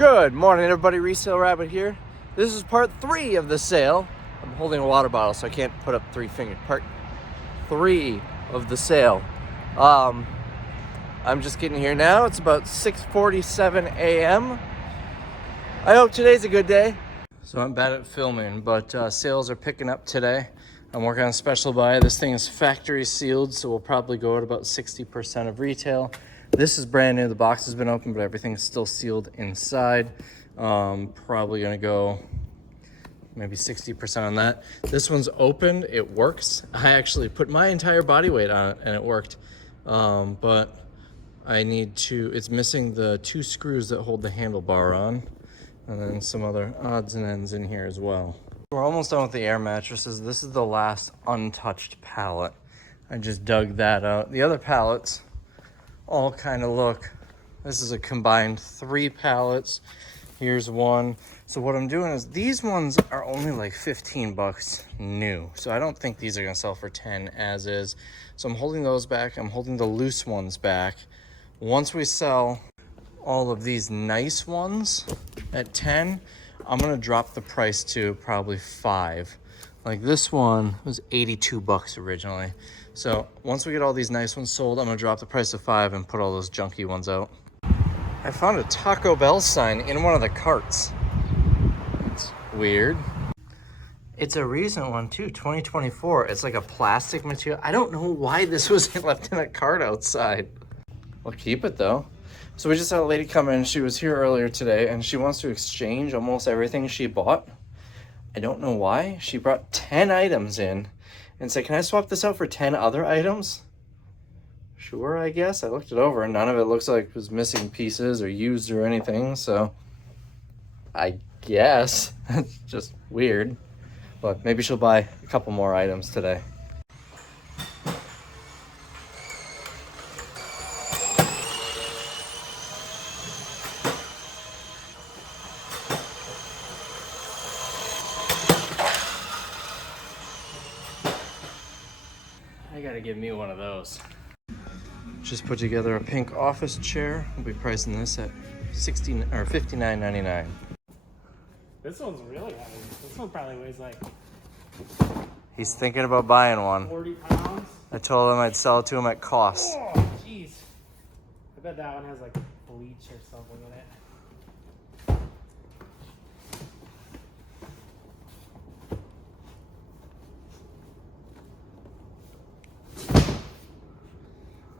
Good morning, everybody. Resale Rabbit here. This is part 3 of the sale. I'm holding a water bottle, so I can't put up 3 fingers. Part 3 of the sale. I'm just getting here now. It's about 6:47 a.m. I hope today's a good day. So I'm bad at filming, but sales are picking up today. I'm working on a special buy. This thing is factory sealed, so we'll probably go at about 60% of retail. This is brand new. The box has been open, but everything's still sealed inside. Probably gonna go maybe 60% on that. This one's open. It works. I actually put my entire body weight on it and it worked. But I need to, it's missing the 2 screws that hold the handlebar on, and then some other odds and ends in here as well. We're almost done with the air mattresses. This is the last untouched pallet. I just dug that out. The other pallets all kind of look, this is a combined 3 pallets. Here's one. So what I'm doing is these ones are only like 15 bucks new. So I don't think these are gonna sell for 10 as is. So I'm holding those back. I'm holding the loose ones back. Once we sell all of these nice ones at 10, I'm gonna drop the price to probably 5. Like this one was 82 bucks originally. So once we get all these nice ones sold, I'm gonna drop the price to 5 and put all those junky ones out. I found a Taco Bell sign in one of the carts. It's weird. It's a recent one too, 2024. It's like a plastic material. I don't know why this was left in a cart outside. I'll keep it though. So we just had a lady come in. She was here earlier today and she wants to exchange almost everything she bought. I don't know why. She brought 10 items in and said, can I swap this out for 10 other items? Sure, I guess. I looked it over and none of it looks like it was missing pieces or used or anything. So I guess it's just weird, but maybe she'll buy a couple more items today. I gotta give me one of those. Just put together a pink office chair. We'll be pricing this at $59.99. This one's really heavy. This one probably weighs like... He's thinking about buying one. 40 pounds. I told him I'd sell it to him at cost. Oh, jeez. I bet that one has like bleach or something in it.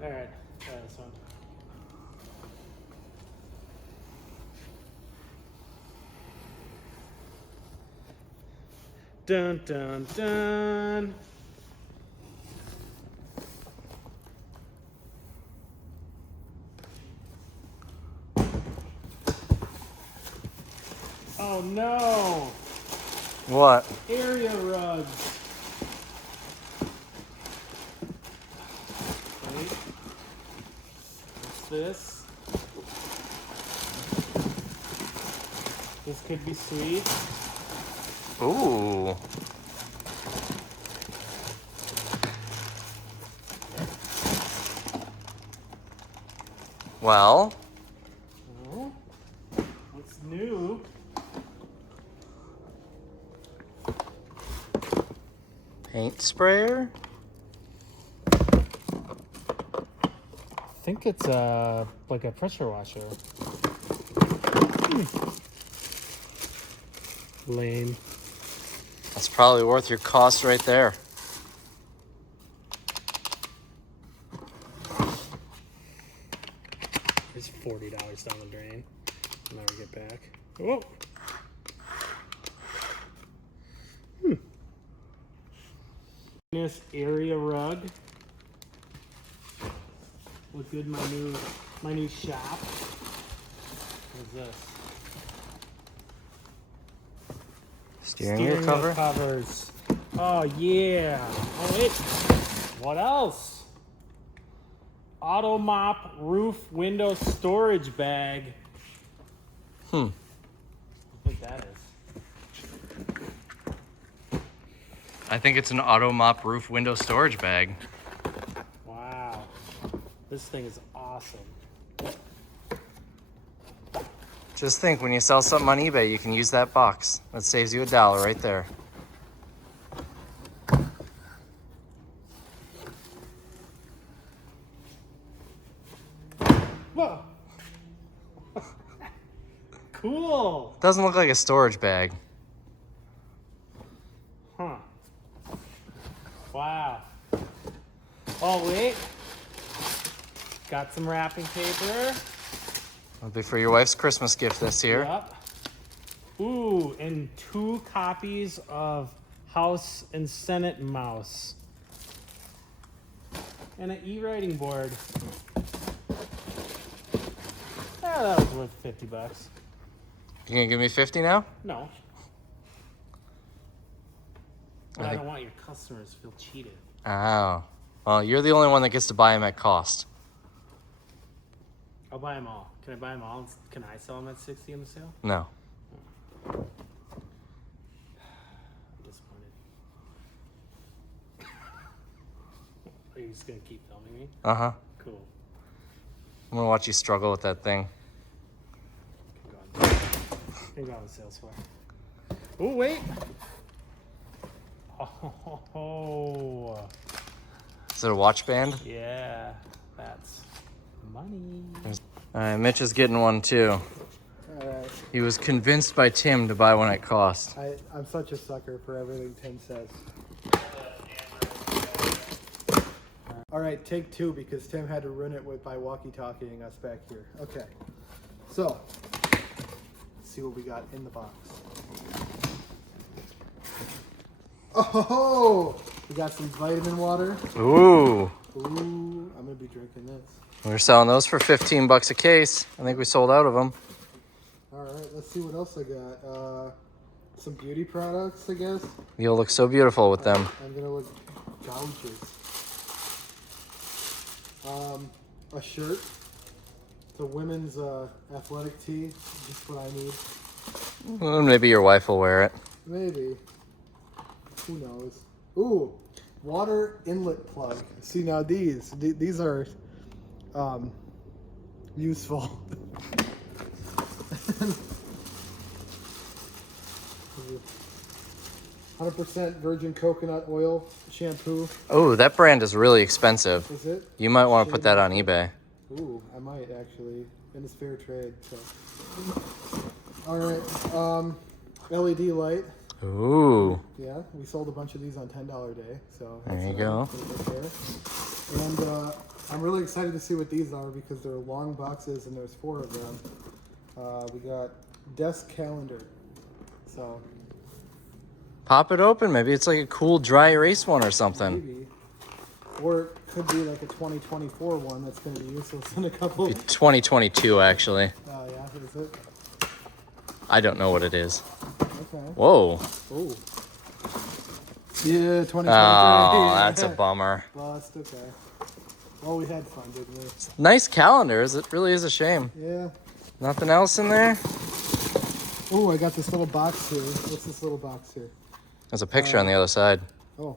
All right, try this one. Dun dun dun. Oh no! What? Area rugs. Wait. What's this? This could be sweet. Ooh. Well. Oh, what's new? Paint sprayer? I think it's like a pressure washer. Lame. That's probably worth your cost right there. It's $40 down the drain. I'll never get back. Oh. This area rug. Look good, my new shop. What's this? Steering wheel cover? Covers. Oh yeah. Oh wait. What else? Auto mop roof window storage bag. Hmm. I think that is. I think it's an auto mop roof window storage bag. Wow. This thing is awesome. Just think, when you sell something on eBay, you can use that box. That saves you $1 right there. Whoa. Cool. Doesn't look like a storage bag. Huh. Wow. Oh, wait. Got some wrapping paper. That'll be for your wife's Christmas gift this year. Yep. Ooh, and 2 copies of House and Senate Mouse. And an e-writing board. That was worth $50. You gonna give me 50 now? No. But I don't want your customers to feel cheated. Oh. Well, you're the only one that gets to buy them at cost. I'll buy them all. Can I buy them all? Can I sell them at 60 in the sale? No. I'm disappointed. Are you just gonna keep filming me? Uh-huh. Cool. I'm gonna watch you struggle with that thing. Can go on the sales floor. Oh, wait. Oh. Is it a watch band? Yeah, that's money. All right, Mitch is getting one too. All right. He was convinced by Tim to buy one at cost. I'm such a sucker for everything Tim says. All right, take 2 because Tim had to ruin it by walkie-talkieing us back here. Okay, so let's see what we got in the box. Oh, we got some vitamin water. Ooh. Ooh, I'm gonna be drinking this. We're selling those for $15 a case. I think we sold out of them. All right, let's see what else I got. Some beauty products, I guess. You'll look so beautiful with them. I'm gonna look gorgeous. A shirt. It's a women's athletic tee. Just what I need. Well, maybe your wife will wear it. Maybe. Who knows? Ooh, water inlet plug. See, now these are useful. 100% virgin coconut oil shampoo. Oh, that brand is really expensive. Is it? You might want to put that on eBay. Ooh, I might actually. And it's fair trade. So. All right. LED light. Ooh. Yeah, we sold a bunch of these on $10 day. So There you go. And I'm really excited to see what these are because they're long boxes and there's 4 of them. We got desk calendar. So Pop it open. Maybe it's like a cool dry erase one or something. maybe. Or it could be like a 2024 one that's going to be useless in a couple. 2022, actually. Oh, yeah, is it? I don't know what it is. Okay. Whoa. Oh. Yeah, 2023. Oh, that's a bummer. Lost, okay. Well, we had fun, didn't we? Nice calendars. It really is a shame. Yeah. Nothing else in there? Oh, I got this little box here. What's this little box here? There's a picture on the other side. Oh.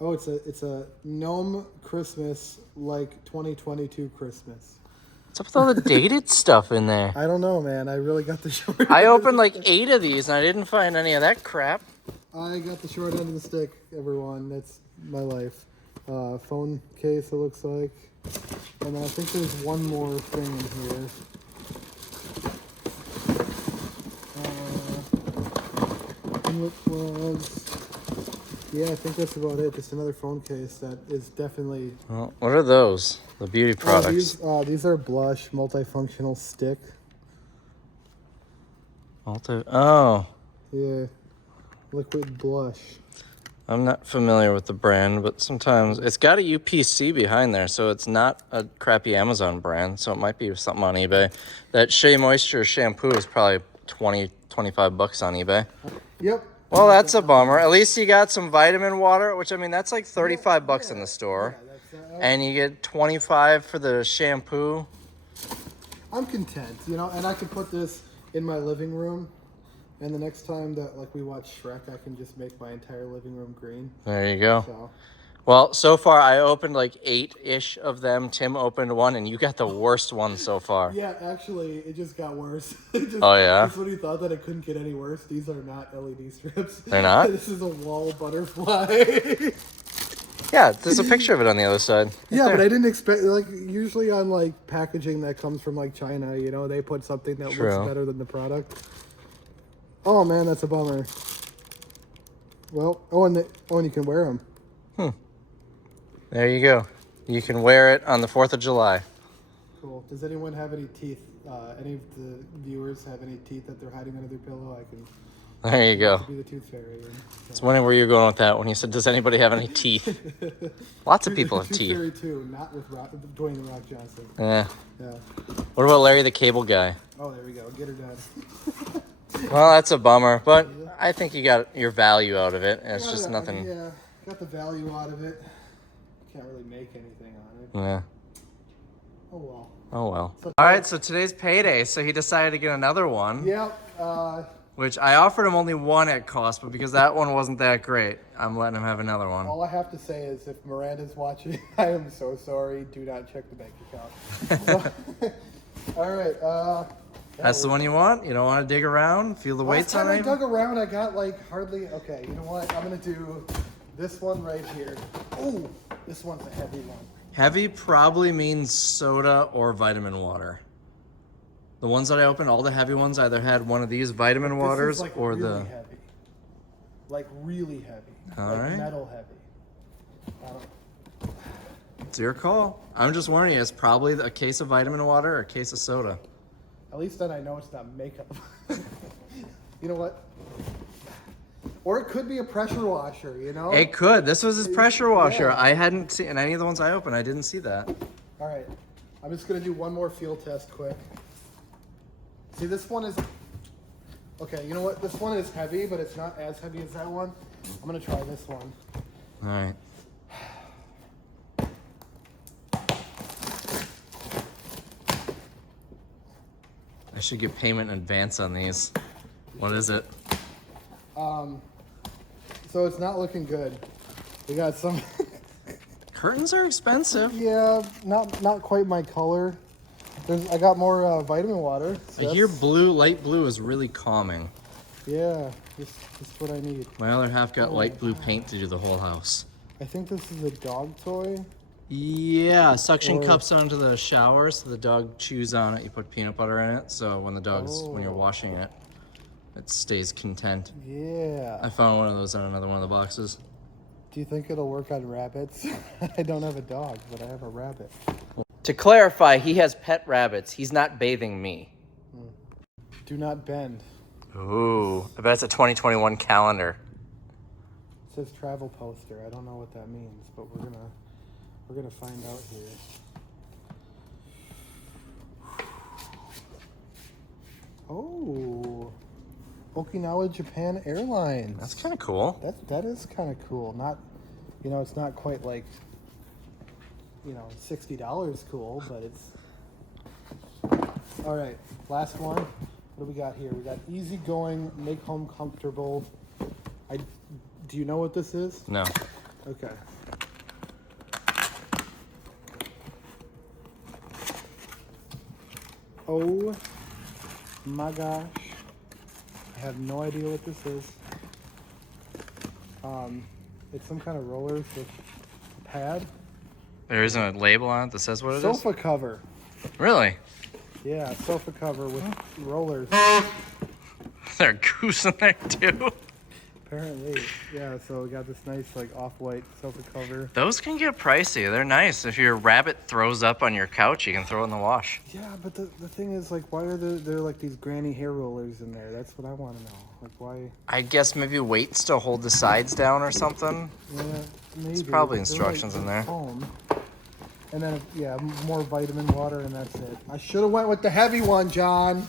Oh, it's a gnome Christmas, like 2022 Christmas. What's up with all the dated stuff in there? I don't know, man. I really got the short. I opened like 8 of these and I didn't find any of that crap. I got the short end of the stick, everyone. That's my life. Phone case, it looks like. And then I think there's one more thing in here. Inlet plugs. Yeah, I think that's about it. Just another phone case that is definitely... Well, what are those? The beauty products. These are blush multifunctional stick. Oh. Yeah, liquid blush. I'm not familiar with the brand, but sometimes it's got a UPC behind there, so it's not a crappy Amazon brand, so it might be something on eBay. That Shea Moisture shampoo is probably $20, $25 on eBay. Yep. Well, that's a bummer. At least you got some vitamin water, which I mean, that's like $35 in the store. Yeah, And you get $25 for the shampoo. I'm content, you know, and I could put this in my living room. And the next time that like we watch Shrek, I can just make my entire living room green. There you go. So, Well, so far I opened like 8-ish of them. Tim opened one, and you got the worst one so far. Yeah, actually, it just got worse. Oh, yeah? Just when he thought that it couldn't get any worse, these are not LED strips. They're not? This is a wall butterfly. Yeah, there's a picture of it on the other side. Yeah, but I didn't expect, like, usually on, like, packaging that comes from, like, China, you know, they put something that True. looks better than the product. Oh, man, that's a bummer. Well, and you can wear them. There you go. You can wear it on the 4th of July. Cool. Does anyone have any teeth? Any of the viewers have any teeth that they're hiding under their pillow? I can There you go. be the tooth fairy. And, I was wondering where you were going with that when you said, does anybody have any teeth? Lots of people have tooth teeth. fairy too, not with Dwayne the Rock Johnson. Yeah. Yeah. What about Larry the Cable Guy? Oh, there we go. Get her done. Well, that's a bummer, but I think you got your value out of it. And it's just nothing. Yeah, got the value out of it. Can't really make anything on it. Yeah. Oh well. Oh well. All right, so today's payday, so he decided to get another one. Yep. Which I offered him only one at cost, but because that one wasn't that great, I'm letting him have another one. All I have to say is, if Miranda's watching, I am so sorry. Do not check the bank account. All right. That's the one you want? You don't want to dig around, feel the weights on Last it? time I dug around, I got like hardly. Okay, you know what? I'm gonna do this one right here. Oh, this one's a heavy one. Heavy probably means soda or vitamin water. The ones that I opened, all the heavy ones, either had one of these vitamin waters this is like or really the. heavy. Like really heavy. All like right. Metal heavy. It's your call. I'm just warning you, it's probably a case of vitamin water or a case of soda. At least then I know it's not makeup. You know what? Or it could be a pressure washer, you know? It could. This was his pressure washer. Yeah. I hadn't seen in any of the ones I opened. I didn't see that. All right. I'm just going to do one more field test quick. See, this one is... Okay, you know what? This one is heavy, but it's not as heavy as that one. I'm going to try this one. All right. I should get payment in advance on these. What is it? So it's not looking good. We got some... Curtains are expensive. Yeah, not quite my color. I got more vitamin water. So I hear blue, light blue is really calming. Yeah, just what I need. My other half got light blue paint to do the whole house. I think this is a dog toy. Yeah, suction cups onto the shower so the dog chews on it. You put peanut butter in it, so when the dog's when you're washing it, it stays content. Yeah. I found one of those on another one of the boxes. Do you think it'll work on rabbits? I don't have a dog, but I have a rabbit. To clarify, he has pet rabbits. He's not bathing me. Do not bend. Ooh, I bet it's a 2021 calendar. It says travel poster. I don't know what that means, but we're gonna find out here. Oh, Okinawa Japan Airlines. That's kind of cool. That is kind of cool. Not, it's not quite like, $60 cool, but it's. All right, last one. What do we got here? We got easygoing, make home comfortable. Do you know what this is? No. Okay. Oh my gosh. I have no idea what this is. It's some kind of rollers with a pad. There isn't a label on it that says what it is? Sofa cover. Really? Yeah, sofa cover with rollers. There are goose in there too. Apparently, yeah. So we got this nice off-white sofa cover. Those can get pricey. They're nice. If your rabbit throws up on your couch, you can throw it in the wash. Yeah, but the thing is, why are there these granny hair rollers in there? That's what I want to know. Why? I guess maybe weights to hold the sides down or something. Yeah, maybe. There's probably They're, instructions in there. Foam. And then, more vitamin water, and that's it. I should have went with the heavy one, John.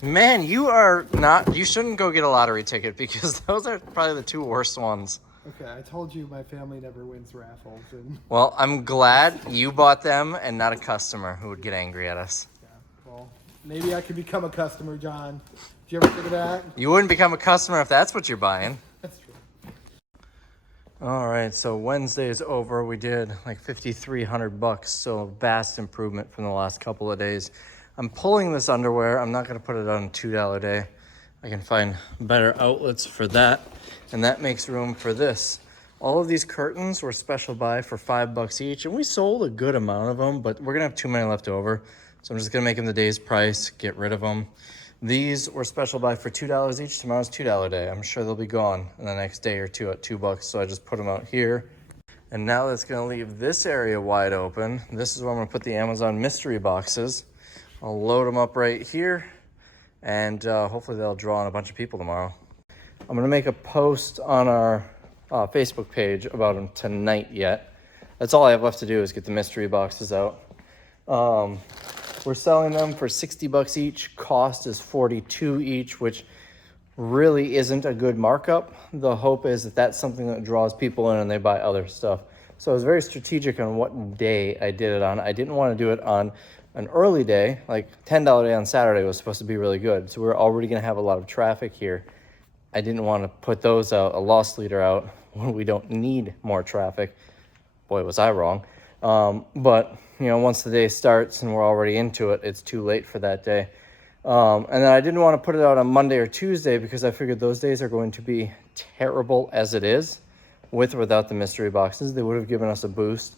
Man, you shouldn't go get a lottery ticket because those are probably the two worst ones. Okay, I told you my family never wins raffles. And Well, I'm glad you bought them and not a customer who would get angry at us. yeah, well, maybe I could become a customer, John. Did you ever think of that? You wouldn't become a customer if that's what you're buying. That's true. All right, so Wednesday is over. We did like 5,300 bucks, so a vast improvement from the last couple of days. I'm pulling this underwear. I'm not gonna put it on a $2 day. I can find better outlets for that, and that makes room for this. All of these curtains were special buy for $5 each, and we sold a good amount of them, but we're gonna have too many left over. So I'm just gonna make them the day's price, get rid of them. These were special buy for $2 each. Tomorrow's $2 day. I'm sure they'll be gone in the next day or two at $2. So I just put them out here. And now that's gonna leave this area wide open. This is where I'm gonna put the Amazon mystery boxes. I'll load them up right here, and hopefully they'll draw on a bunch of people tomorrow. I'm gonna make a post on our Facebook page about them tonight yet. That's all I have left to do is get the mystery boxes out. We're selling them for $60 each. Cost is $42 each, which really isn't a good markup. The hope is that that's something that draws people in and they buy other stuff. So I was very strategic on what day I did it on. I didn't want to do it on an early day, like $10 day on Saturday was supposed to be really good. So we're already gonna have a lot of traffic here. I didn't want to put those out, a loss leader out, when we don't need more traffic. Boy, was I wrong. But you know, once the day starts and we're already into it, it's too late for that day. And then I didn't want to put it out on Monday or Tuesday because I figured those days are going to be terrible as it is, with or without the mystery boxes. They would have given us a boost.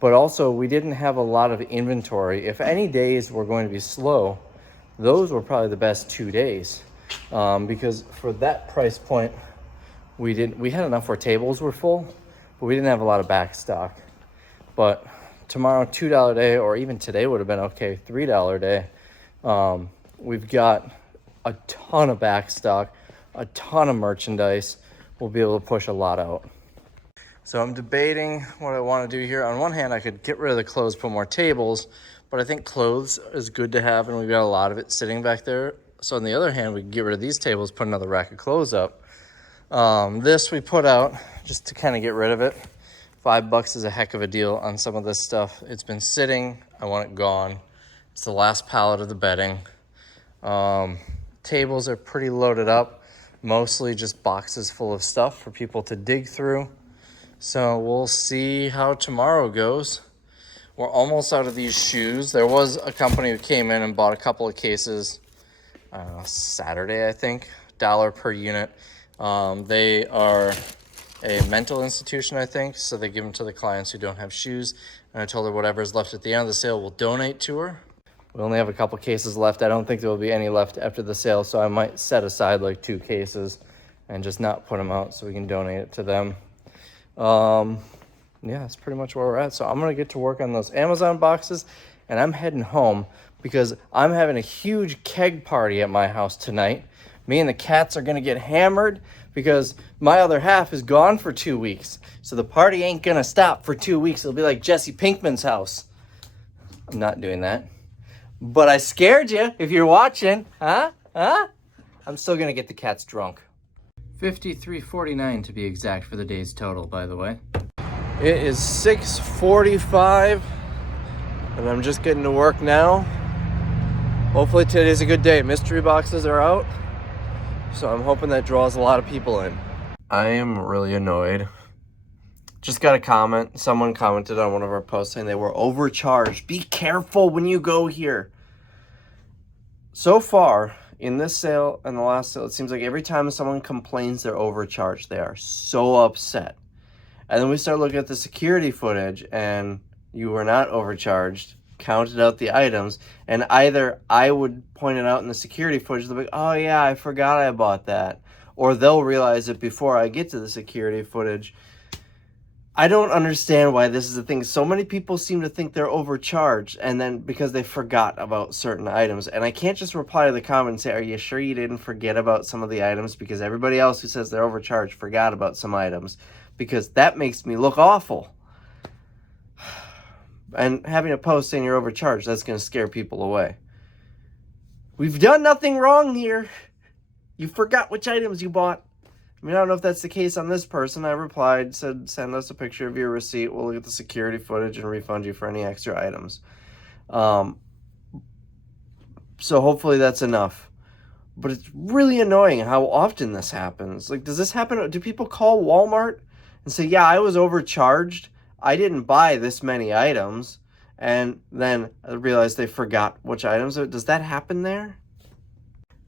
But also, we didn't have a lot of inventory. If any days were going to be slow, those were probably the best 2 days. Because for that price point, we had enough where tables were full, but we didn't have a lot of back stock. But tomorrow, $2 day, or even today would have been okay, $3 day. We've got a ton of back stock, a ton of merchandise. We'll be able to push a lot out. So I'm debating what I want to do here. On one hand, I could get rid of the clothes, put more tables, but I think clothes is good to have, and we've got a lot of it sitting back there. So on the other hand, we can get rid of these tables, put another rack of clothes up. This we put out just to kind of get rid of it. $5 is a heck of a deal on some of this stuff. It's been sitting. I want it gone. It's the last pallet of the bedding. Tables are pretty loaded up, mostly just boxes full of stuff for people to dig through. So we'll see how tomorrow goes. We're almost out of these shoes. There was a company who came in and bought a couple of cases, Saturday, I think, $1 per unit. They are a mental institution, I think, so they give them to the clients who don't have shoes. And I told her whatever's left at the end of the sale we'll donate to her. We only have a couple cases left. I don't think there will be any left after the sale, so I might set aside like 2 cases and just not put them out so we can donate it to them. Yeah, that's pretty much where we're at. So I'm gonna get to work on those Amazon boxes, and I'm heading home because I'm having a huge keg party at my house tonight. Me and the cats are gonna get hammered because my other half is gone for 2 weeks. So the party ain't gonna stop for 2 weeks. It'll be like Jesse Pinkman's house. I'm not doing that. But I scared you if you're watching, huh? I'm still gonna get the cats drunk. $53.49 to be exact for the day's total, by the way. It is 6:45, and I'm just getting to work now. Hopefully today's a good day. Mystery boxes are out, so I'm hoping that draws a lot of people in. I am really annoyed. Just got a comment. Someone commented on one of our posts saying they were overcharged. Be careful when you go here. So far, in this sale and the last sale, it seems like every time someone complains they're overcharged, they are so upset. And then we start looking at the security footage, and you were not overcharged, counted out the items, and either I would point it out in the security footage, they'll be like, oh yeah, I forgot I bought that. Or they'll realize it before I get to the security footage. I don't understand why this is a thing. So many people seem to think they're overcharged, and then because they forgot about certain items. And I can't just reply to the comment and say, are you sure you didn't forget about some of the items? Because everybody else who says they're overcharged forgot about some items. Because that makes me look awful. And having a post saying you're overcharged, that's going to scare people away. We've done nothing wrong here. You forgot which items you bought. I mean, I don't know if that's the case on this person. I replied, said, send us a picture of your receipt. We'll look at the security footage and refund you for any extra items. So hopefully that's enough. But it's really annoying how often this happens. Like, does this happen? Do people call Walmart and say, yeah, I was overcharged. I didn't buy this many items. And then I realized they forgot which items. Does that happen there?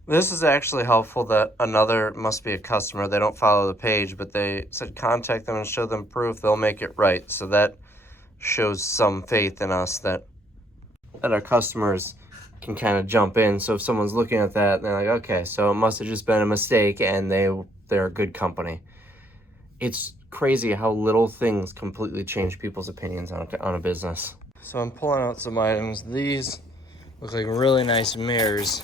This is actually helpful that another must be a customer. They don't follow the page, but they said contact them and show them proof. They'll make it right. So that shows some faith in us that our customers can kind of jump in. So if someone's looking at that, they're like, okay, so it must have just been a mistake and they're a good company. It's crazy how little things completely change people's opinions on a business. So I'm pulling out some items. These look like really nice mirrors.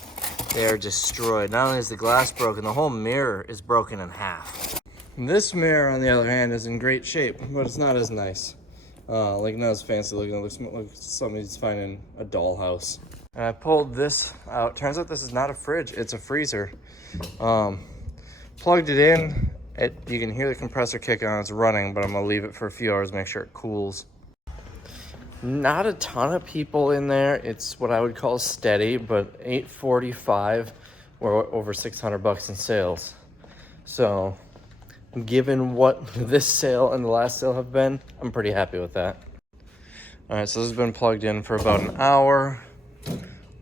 They are destroyed. Not only is the glass broken, the whole mirror is broken in half. This mirror, on the other hand, is in great shape, but it's not as nice. Like not as fancy looking. It looks like somebody's finding a dollhouse. And I pulled this out. Turns out this is not a fridge, it's a freezer. Plugged it in. You can hear the compressor kick on, it's running, but I'm gonna leave it for a few hours, make sure it cools. Not a ton of people in there. It's what I would call steady, but $845 or over $600 in sales. So given what this sale and the last sale have been, I'm pretty happy with that. All right, so this has been plugged in for about an hour.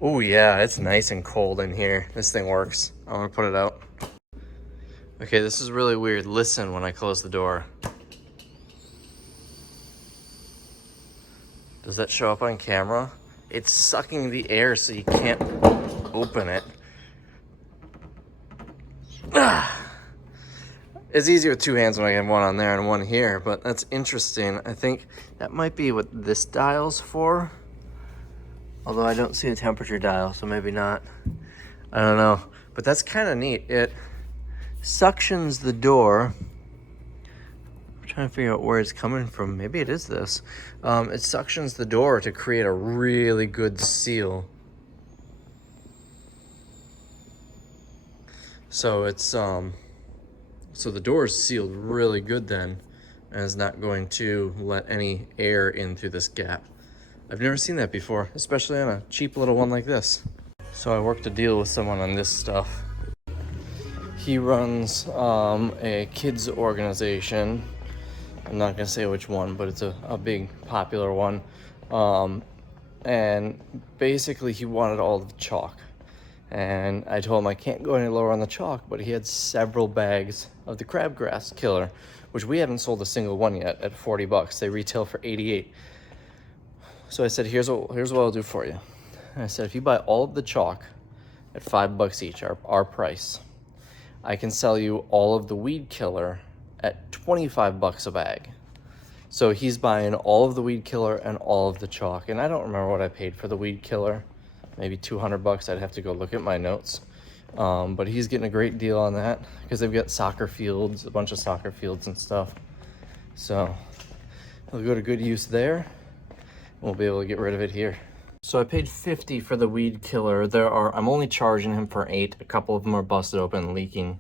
Oh yeah, it's nice and cold in here. This thing works. I'm gonna put it out. Okay, this is really weird. Listen when I close the door. Does that show up on camera? It's sucking the air so you can't open it. It's easier with two hands when I have one on there and one here, but that's interesting. I think that might be what this dial's for. Although I don't see a temperature dial, so maybe not. I don't know, but that's kind of neat. It suctions the door. I'm trying to figure out where it's coming from. Maybe it is this. It suctions the door to create a really good seal. So it's so the door is sealed really good then, and is not going to let any air in through this gap. I've never seen that before, especially on a cheap little one like this. So I worked a deal with someone on this stuff. He runs a kids organization. I'm not gonna say which one, but it's a big popular one. And basically he wanted all the chalk. And I told him I can't go any lower on the chalk, but he had several bags of the crabgrass killer, which we haven't sold a single one yet at $40. They retail for $88. So I said, here's what I'll do for you. And I said, if you buy all of the chalk at $5 each, our price, I can sell you all of the weed killer at $25 a bag. So he's buying all of the weed killer and all of the chalk. And I don't remember what I paid for the weed killer. Maybe $200. I'd have to go look at my notes. But he's getting a great deal on that because they've got soccer fields, a bunch of soccer fields and stuff. So he'll go to good use there. We'll be able to get rid of it here. So I paid $50 for the weed killer. I'm only charging him for 8. A couple of them are busted open, leaking,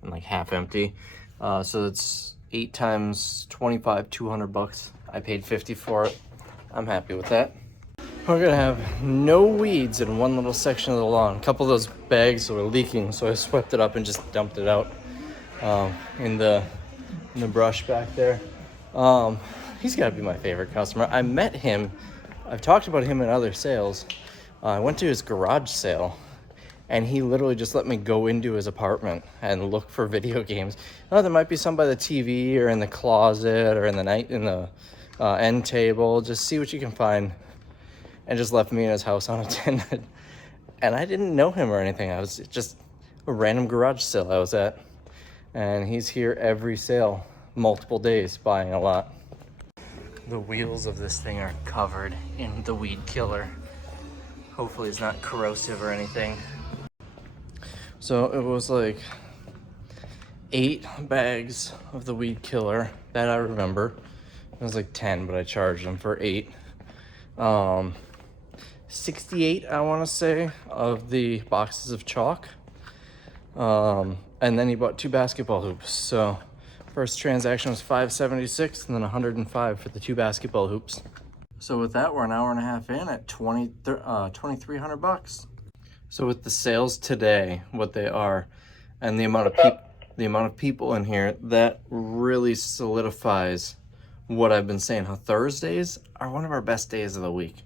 and like half empty. So it's 8 times 25, $200. I paid $50 for it. I'm happy with that. We're gonna have no weeds in one little section of the lawn. A couple of those bags were leaking, so I swept it up and just dumped it out in the brush back there. He's gotta be my favorite customer. I met him. I've talked about him in other sales. I went to his garage sale, and he literally just let me go into his apartment and look for video games. Oh, there might be some by the TV or in the closet or in the end table. Just see what you can find. And just left me in his house unattended. And I didn't know him or anything. I was just a random garage sale I was at. And he's here every sale, multiple days, buying a lot. The wheels of this thing are covered in the weed killer. Hopefully it's not corrosive or anything. So it was like 8 bags of the weed killer, that I remember. It was like 10, but I charged him for 8. 68, I want to say, of the boxes of chalk. And then he bought 2 basketball hoops. So first transaction was $576 and then $105 for the 2 basketball hoops. So with that, we're an hour and a half in at $2,300. So with the sales today, what they are, and the amount of people, the amount of people in here, that really solidifies what I've been saying, how Thursdays are one of our best days of the week.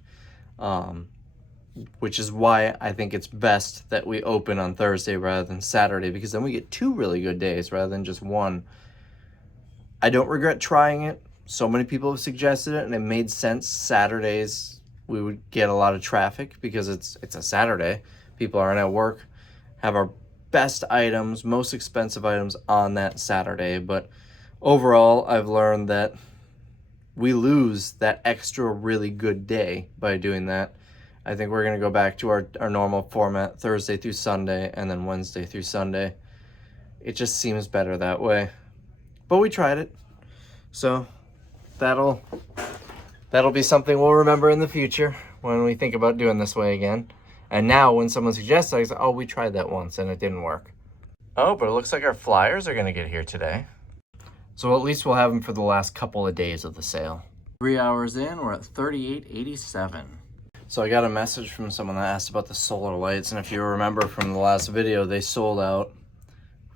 Which is why I think it's best that we open on Thursday rather than Saturday, because then we get 2 really good days rather than just one. I don't regret trying it. So many people have suggested it, and it made sense. Saturdays, we would get a lot of traffic because it's a Saturday. People aren't at work. Have our best items, most expensive items on that Saturday. But overall, I've learned that we lose that extra really good day by doing that. I think we're going to go back to our normal format, Thursday through Sunday, and then Wednesday through Sunday. It just seems better that way. But we tried it. So that'll be something we'll remember in the future when we think about doing this way again. And now when someone suggests, I say, oh, we tried that once and it didn't work. Oh, but it looks like our flyers are going to get here today. So at least we'll have them for the last couple of days of the sale. 3 hours in, we're at $38.87. So I got a message from someone that asked about the solar lights, and if you remember from the last video, they sold out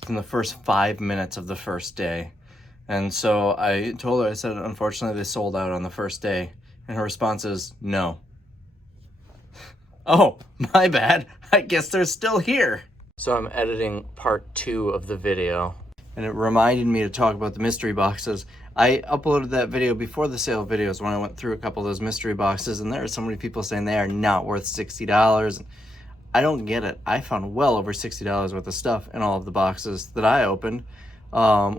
within the first 5 minutes of the first day. And so I told her, I said, unfortunately, they sold out on the first day. And her response is, no. Oh, my bad. I guess they're still here. So I'm editing part 2 of the video, and it reminded me to talk about the mystery boxes. I uploaded that video before the sale videos when I went through a couple of those mystery boxes, and there are so many people saying they are not worth $60. I don't get it. I found well over $60 worth of stuff in all of the boxes that I opened.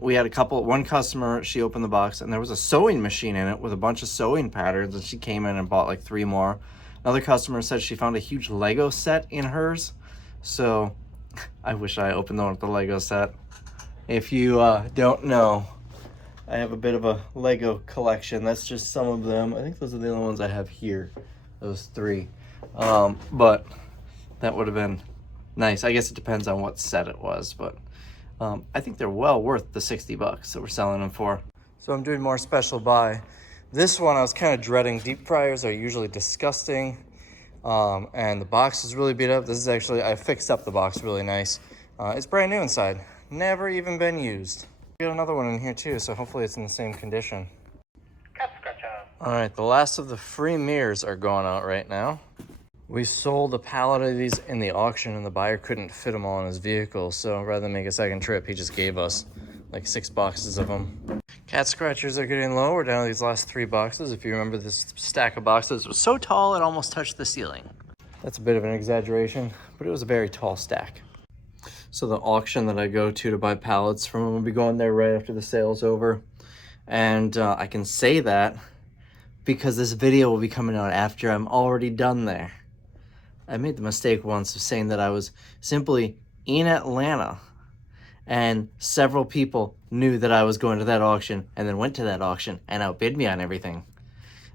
We had one customer, she opened the box and there was a sewing machine in it with a bunch of sewing patterns, and she came in and bought like 3 more. Another customer said she found a huge Lego set in hers. So I wish I opened the one with the Lego set. If you don't know, I have a bit of a Lego collection. That's just some of them. I think those are the only ones I have here, those 3. But that would have been nice. I guess it depends on what set it was, but I think they're well worth the $60 that we're selling them for. So I'm doing more special buy. This one I was kind of dreading. Deep fryers are usually disgusting, and the box is really beat up. This is actually, I fixed up the box really nice. It's brand new inside, never even been used. We got another one in here too, so hopefully it's in the same condition. All right, the last of the free mirrors are going out right now. We sold a pallet of these in the auction, and the buyer couldn't fit them all in his vehicle, so rather than make a second trip, he just gave us like 6 boxes of them. Cat scratchers are getting low. We're down to these last 3 boxes. If you remember, this stack of boxes was so tall it almost touched the ceiling. That's a bit of an exaggeration, but it was a very tall stack. So the auction that I go to buy pallets from will be going there right after the sale's over. And I can say that because this video will be coming out after I'm already done there. I made the mistake once of saying that I was simply in Atlanta and several people knew that I was going to that auction and then went to that auction and outbid me on everything.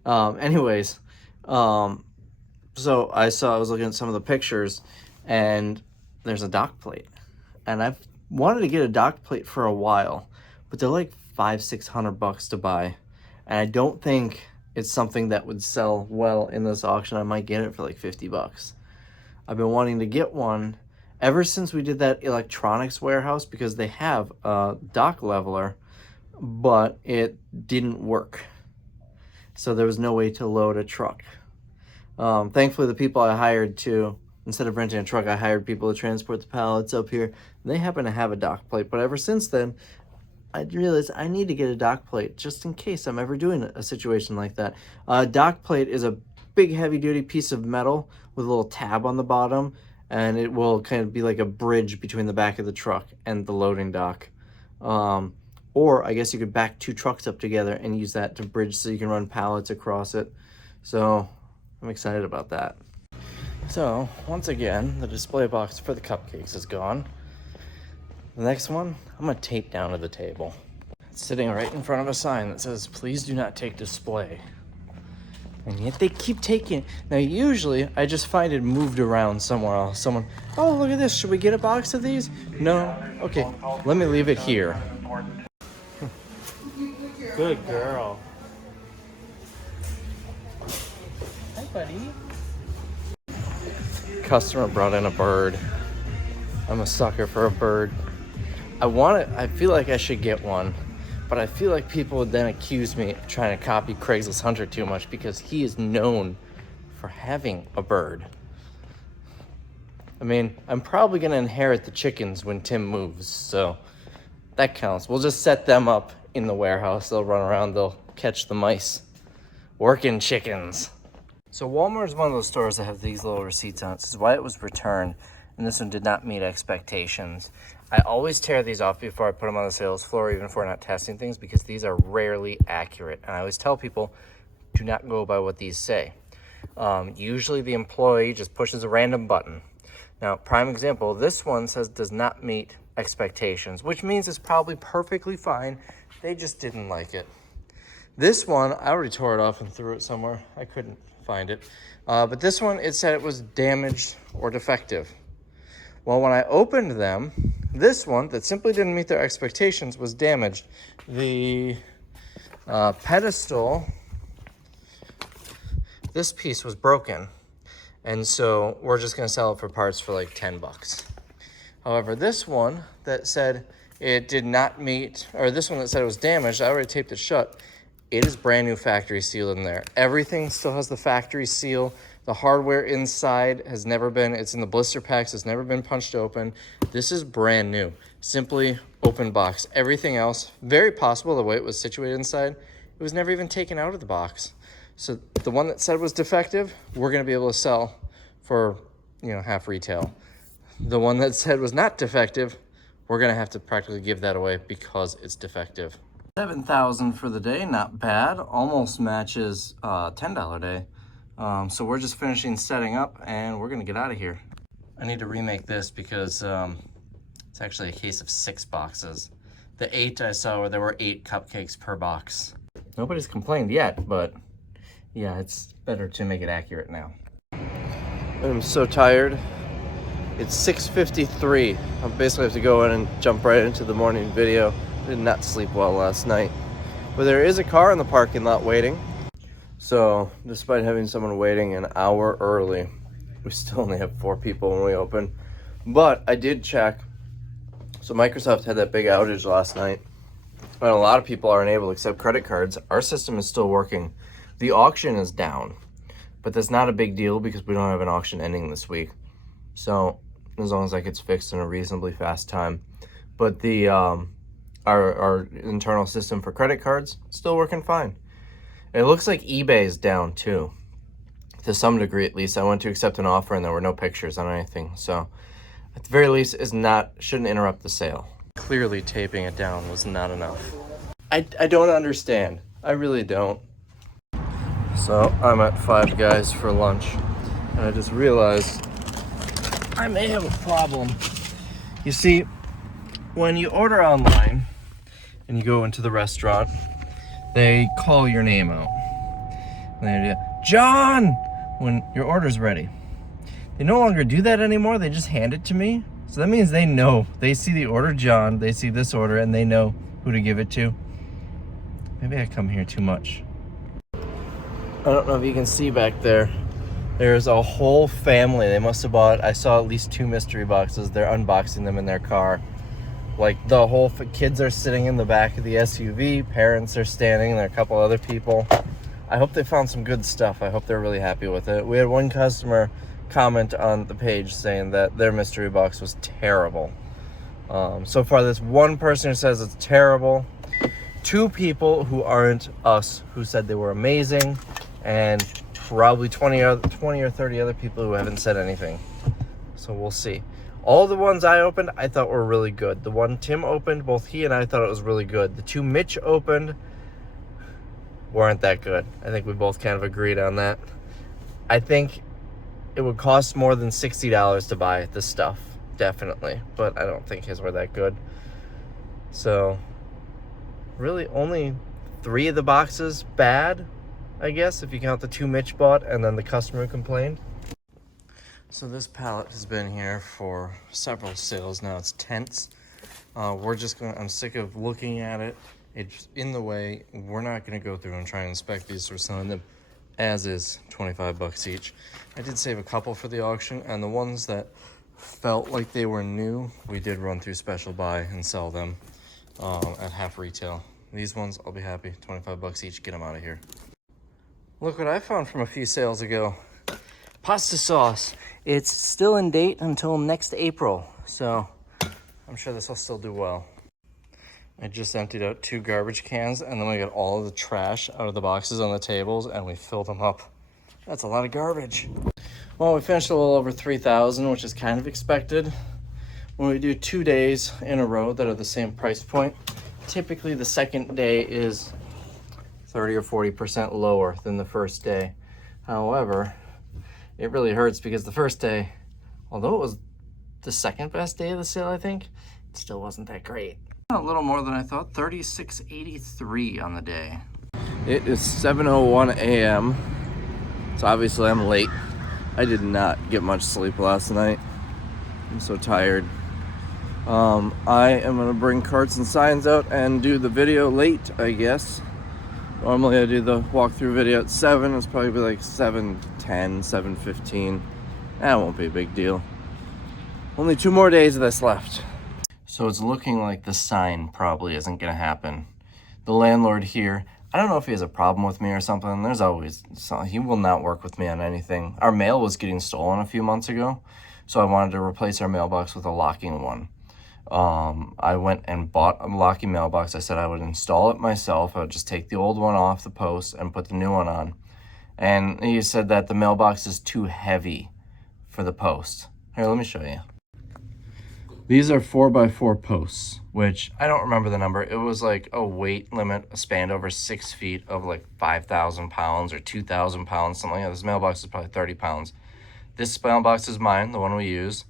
So I was looking at some of the pictures, and there's a dock plate. And I've wanted to get a dock plate for a while, but they're like $500-600 to buy. And I don't think it's something that would sell well in this auction. I might get it for like $50. I've been wanting to get one ever since we did that electronics warehouse, because they have a dock leveler, but it didn't work. So there was no way to load a truck. Thankfully, the people I hired instead of renting a truck, I hired people to transport the pallets up here. They happen to have a dock plate, but ever since then, I realized I need to get a dock plate just in case I'm ever doing a situation like that. A dock plate is a big heavy-duty piece of metal with a little tab on the bottom, and it will kind of be like a bridge between the back of the truck and the loading dock. Or I guess you could back 2 trucks up together and use that to bridge so you can run pallets across it. So I'm excited about that. So once again, the display box for the cupcakes is gone. The next one, I'm gonna tape down to the table. It's sitting right in front of a sign that says, "Please do not take display." And yet they keep taking it. Now usually I just find it moved around somewhere else. Someone, oh, look at this, should we get a box of these? No, okay, let me leave it here. Good girl. Hi, buddy. Customer brought in a bird. I'm a sucker for a bird. I feel like I should get one, but I feel like people would then accuse me of trying to copy Craigslist Hunter too much because he is known for having a bird. I mean, I'm probably gonna inherit the chickens when Tim moves, so that counts. We'll just set them up in the warehouse. They'll run around, they'll catch the mice. Working chickens. So Walmart is one of those stores that have these little receipts on it. This is why it was returned, and this one did not meet expectations. I always tear these off before I put them on the sales floor, even if we're not testing things, because these are rarely accurate. And I always tell people, do not go by what these say. Usually the employee just pushes a random button. Now, prime example, this one says does not meet expectations, which means it's probably perfectly fine. They just didn't like it. This one, I already tore it off and threw it somewhere. I couldn't find it. But this one, it said it was damaged or defective. Well, when I opened them, this one that simply didn't meet their expectations was damaged. The pedestal, this piece was broken. And so we're just gonna sell it for parts for like 10 bucks. However, this one that said it did not meet, or this one that said it was damaged, I already taped it shut. It is brand new factory sealed in there. Everything still has the factory seal. The hardware inside has never been, it's in the blister packs, it's never been punched open. This is brand new. Simply open box. Everything else, very possible the way it was situated inside, it was never even taken out of the box. So the one that said was defective, we're gonna be able to sell for, half retail. The one that said was not defective, we're gonna have to practically give that away because it's defective. 7,000 for the day, not bad. Almost matches $10 day. So we're just finishing setting up and we're gonna get out of here. I need to remake this because it's actually a case of 6 boxes. The 8 I saw where there were 8 cupcakes per box. Nobody's complained yet, but yeah, it's better to make it accurate now. I'm so tired. It's 6:53. I basically have to go in and jump right into the morning video. Did not sleep well last night. But there is a car in the parking lot waiting. So despite having someone waiting an hour early, we still only have 4 people when we open. But I did check. So Microsoft had that big outage last night. And a lot of people aren't able to accept credit cards. Our system is still working. The auction is down. But that's not a big deal because we don't have an auction ending this week. So as long as that gets fixed in a reasonably fast time. But the our internal system for credit cards still working fine. It looks like eBay is down too, to some degree at least. I went to accept an offer and there were no pictures on anything, so at the very least shouldn't interrupt the sale. Clearly taping it down was not enough. I don't understand. I really don't. So I'm at Five Guys for lunch and I just realized I may have a problem. You see, when you order online and you go into the restaurant, they call your name out. They do, John, when your order's ready. They no longer do that anymore. They just hand it to me. So that means they know. They see the order John, they see this order, and they know who to give it to. Maybe I come here too much. I don't know if you can see back there. There's a whole family. They must have bought, I saw at least 2 mystery boxes. They're unboxing them in their car. Like the whole kids are sitting in the back of the SUV, parents are standing, there are a couple other people. I hope they found some good stuff. I hope they're really happy with it. We had one customer comment on the page saying that their mystery box was terrible. So far, there's one person who says it's terrible, 2 people who aren't us who said they were amazing, and probably 20 or 30 other people who haven't said anything. So we'll see. All the ones I opened, I thought were really good. The one Tim opened, both he and I thought it was really good. The 2 Mitch opened weren't that good. I think we both kind of agreed on that. I think it would cost more than $60 to buy this stuff, definitely. But I don't think his were that good. So, really only 3 of the boxes bad, I guess, if you count the 2 Mitch bought and then the customer complained. So this pallet has been here for several sales now. It's tense. I'm sick of looking at it. It's in the way. We're not gonna go through and try and inspect these. We're selling them as is, 25 bucks each. I did save a couple for the auction, and the ones that felt like they were new, we did run through special buy and sell them at half retail. These ones, I'll be happy. 25 bucks each, get them out of here. Look what I found from a few sales ago. Pasta sauce. It's still in date until next April, so I'm sure this will still do well. I just emptied out 2 garbage cans, and then we got all of the trash out of the boxes on the tables, and we filled them up. That's a lot of garbage. Well, we finished a little over 3,000, which is kind of expected. When we do 2 days in a row that are the same price point, typically the second day is 30 or 40% lower than the first day. However, it really hurts because the first day, although it was the second best day of the sale, I think, it still wasn't that great. A little more than I thought, $36.83 on the day. It is 7:01 a.m. So obviously I'm late. I did not get much sleep last night. I'm so tired. I am gonna bring carts and signs out and do the video late, I guess. Normally I do the walkthrough video at 7. It's probably be like 7:10, 7:15. That won't be a big deal. Only 2 more days of this left. So it's looking like the sign probably isn't gonna happen. The landlord here, I don't know if he has a problem with me or something. There's always, he will not work with me on anything. Our mail was getting stolen a few months ago, so I wanted to replace our mailbox with a locking one. I went and bought a locking mailbox. I said I would install it myself. I would just take the old one off the post and put the new one on. And he said that the mailbox is too heavy for the post. Here, let me show you. These are 4x4 posts, which I don't remember the number. It was like a weight limit, a span over 6 feet of like 5,000 pounds or 2,000 pounds, something like that. This mailbox is probably 30 pounds. This mailbox is mine, the one we use.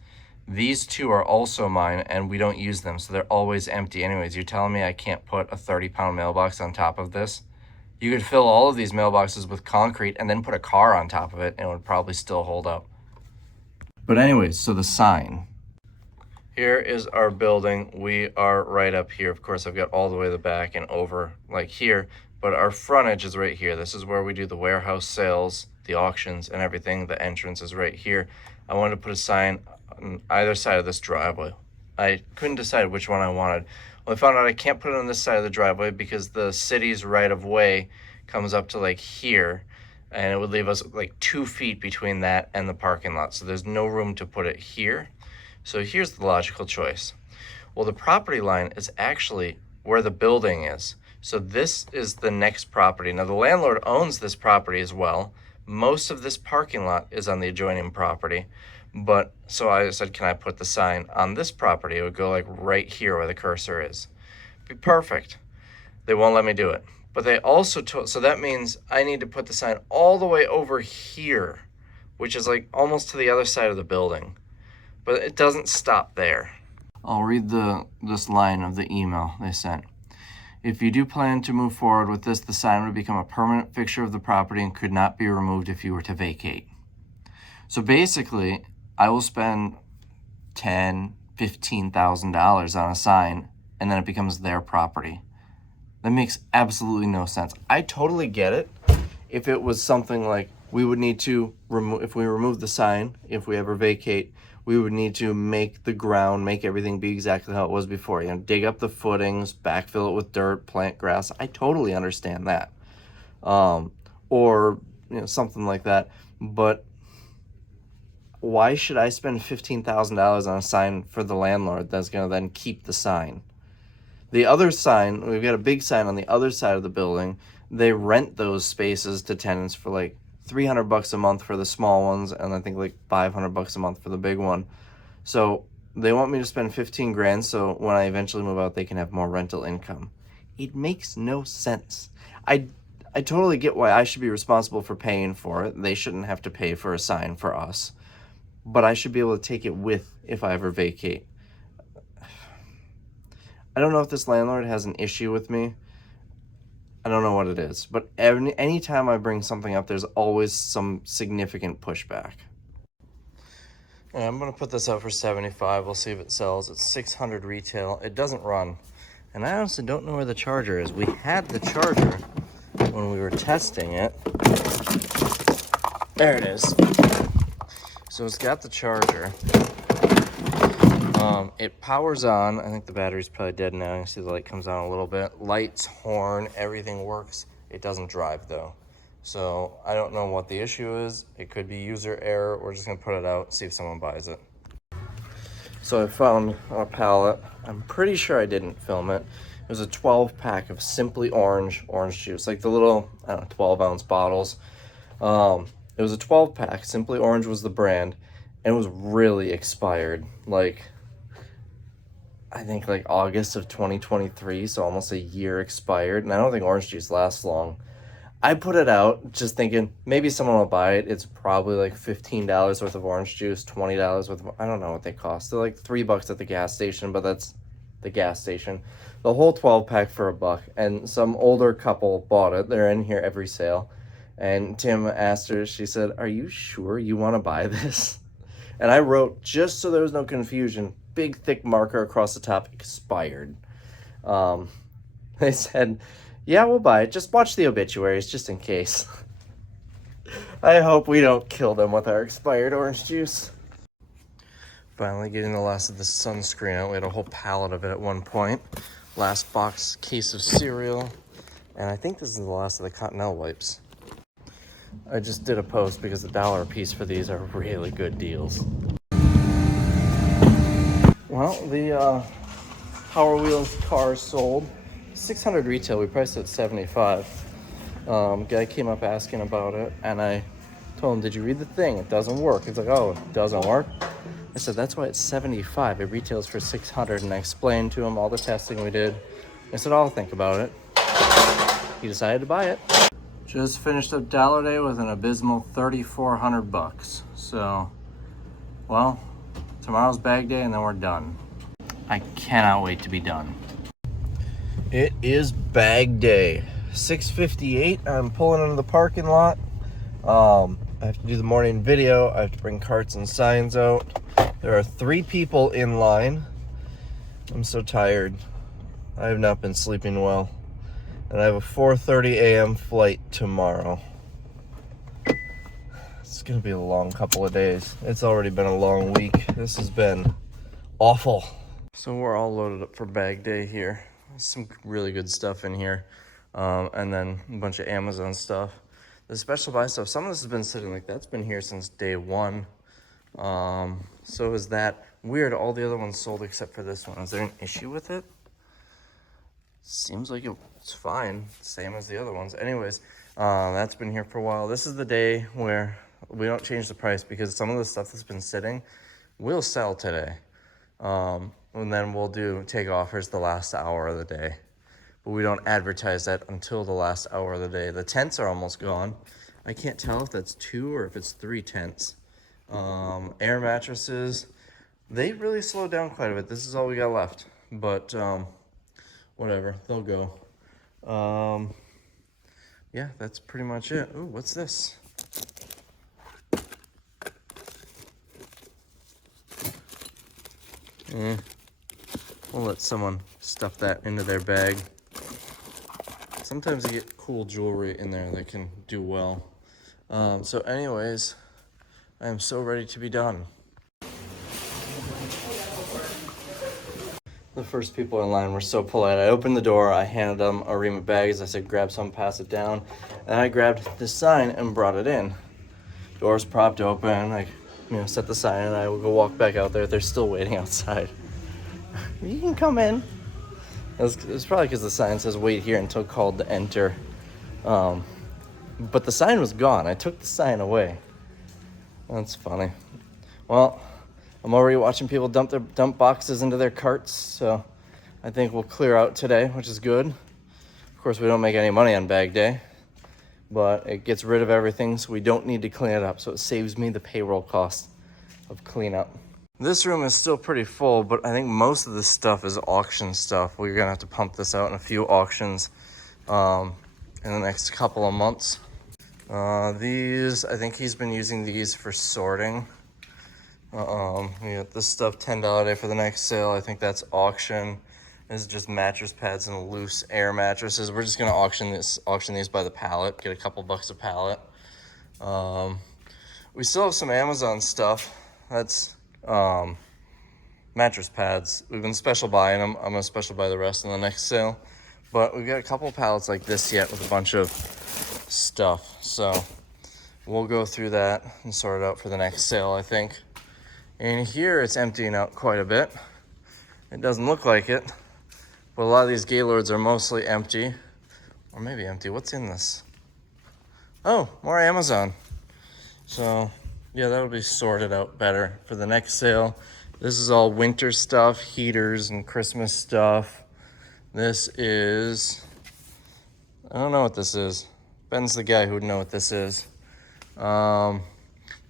These 2 are also mine, and we don't use them, so they're always empty anyways. You're telling me I can't put a 30-pound mailbox on top of this? You could fill all of these mailboxes with concrete and then put a car on top of it, and it would probably still hold up. But anyways, so the sign. Here is our building. We are right up here. Of course, I've got all the way to the back and over like here, but our frontage is right here. This is where we do the warehouse sales, the auctions, and everything. The entrance is right here. I wanted to put a sign on either side of this driveway. I couldn't decide which one I wanted. Well, I found out I can't put it on this side of the driveway because the city's right of way comes up to like here, and it would leave us like 2 feet between that and the parking lot. So there's no room to put it here. So here's the logical choice. Well, the property line is actually where the building is. So this is the next property. Now the landlord owns this property as well. Most of this parking lot is on the adjoining property. But so I said, can I put the sign on this property? It would go like right here where the cursor is. Be perfect. They won't let me do it. But they also told, so that means I need to put the sign all the way over here, which is like almost to the other side of the building. But it doesn't stop there. I'll read this line of the email they sent. If you do plan to move forward with this, the sign would become a permanent fixture of the property and could not be removed if you were to vacate. So basically, I will spend $10,000, $15,000 on a sign, and then it becomes their property. That makes absolutely no sense. I totally get it if it was something like we would need to remove, if we remove the sign, if we ever vacate, we would need to make the ground, make everything be exactly how it was before. You know, dig up the footings, backfill it with dirt, plant grass. I totally understand that. Or, you know, something like that. But why should I spend $15,000 on a sign for the landlord that's going to then keep the sign? The other sign, we've got a big sign on the other side of the building. They rent those spaces to tenants for like $300 a month for the small ones, and I think like $500 a month for the big one. So they want me to spend 15 grand so when I eventually move out, they can have more rental income. It makes no sense. I totally get why I should be responsible for paying for it. They shouldn't have to pay for a sign for us. But I should be able to take it with if I ever vacate. I don't know if this landlord has an issue with me. I don't know what it is. But anytime I bring something up, there's always some significant pushback. And I'm going to put this out for $75. We'll see if it sells. It's $600 retail. It doesn't run. And I honestly don't know where the charger is. We had the charger when we were testing it. There it is. So it's got the charger. It powers on. I think the battery's probably dead now. You see the light comes on a little bit. Lights, horn, everything works. It doesn't drive though. So I don't know what the issue is. It could be user error. We're just gonna put it out, see if someone buys it. So I found a pallet. I'm pretty sure I didn't film it. It was a 12 pack of Simply orange juice, like the little, I don't know, 12-ounce bottles. It was a 12 pack. Simply Orange was the brand, and it was really expired. Like, I think like August of 2023, so almost a year expired. And I don't think orange juice lasts long. I put it out just thinking maybe someone will buy it. It's probably like $15 worth of orange juice, $20 worth of, I don't know what they cost. They're like $3 at the gas station, but that's the gas station. The whole 12 pack for $1. And some older couple bought it. They're in here every sale. And Tim asked her, she said, "Are you sure you want to buy this?" And I wrote, just so there was no confusion, big thick marker across the top, expired. They said, "Yeah, we'll buy it. Just watch the obituaries, just in case." I hope we don't kill them with our expired orange juice. Finally getting the last of the sunscreen out. We had a whole pallet of it at one point. Last box case of cereal. And I think this is the last of the Cottonelle wipes. I just did a post because the $1 a piece for these are really good deals. Well, the Power Wheels car sold. 600 retail, we priced it at 75. Guy came up asking about it, and I told him, "Did you read the thing? It doesn't work." He's like, "Oh, it doesn't work?" I said, "That's why it's 75. It retails for 600. And I explained to him all the testing we did. I said, "I'll think about it." He decided to buy it. Just finished up Dollar Day with an abysmal $3,400. So, well, tomorrow's bag day and then we're done. I cannot wait to be done. It is bag day. 6:58. I'm pulling into the parking lot. I have to do the morning video. I have to bring carts and signs out. There are 3 people in line. I'm so tired. I have not been sleeping well. And I have a 4:30 a.m. flight tomorrow. It's gonna be a long couple of days. It's already been a long week. This has been awful. So we're all loaded up for bag day here. There's some really good stuff in here. And then a bunch of Amazon stuff. The special buy stuff, some of this has been sitting, like that's been here since day 1. So is that. Weird, all the other ones sold except for this one. Is there an issue with it? Seems like it's fine, same as the other ones. Anyways, that's been here for a while. This is the day where we don't change the price because some of the stuff that's been sitting will sell today. And then we'll take offers the last hour of the day. But we don't advertise that until the last hour of the day. The tents are almost gone. I can't tell if that's 2 or if it's 3 tents. Air mattresses, they really slowed down quite a bit. This is all we got left. But whatever, they'll go. Yeah, that's pretty much it. Ooh, what's this? We'll let someone stuff that into their bag. Sometimes you get cool jewelry in there that can do well. So anyways, I am so ready to be done. The first people in line were so polite. I opened the door, I handed them a ream of bags. I said, "Grab some, pass it down." And I grabbed this sign and brought it in. Doors propped open. I, set the sign and I will go walk back out there. They're still waiting outside. "You can come in." It's probably because the sign says "wait here until called to enter." But the sign was gone. I took the sign away. That's funny. Well, I'm already watching people dump boxes into their carts, so I think we'll clear out today, which is good. Of course, we don't make any money on bag day, but it gets rid of everything, so we don't need to clean it up, so it saves me the payroll cost of cleanup. This room is still pretty full, but I think most of this stuff is auction stuff. We're gonna have to pump this out in a few auctions in the next couple of months. These, I think he's been using these for sorting. We got this stuff, $10 a day for the next sale. I think that's auction. This is just mattress pads and loose air mattresses. We're just gonna auction these by the pallet, get a couple bucks a pallet. We still have some Amazon stuff. That's mattress pads. We've been special buying them. I'm gonna special buy the rest in the next sale. But we've got a couple pallets like this yet with a bunch of stuff. So we'll go through that and sort it out for the next sale, I think. And here it's emptying out quite a bit. It doesn't look like it, but a lot of these Gaylords are mostly empty. Or maybe empty. What's in this? Oh, more Amazon. So yeah, that'll be sorted out better for the next sale. This is all winter stuff, heaters and Christmas stuff. This is, I don't know what this is. Ben's the guy who would know what this is.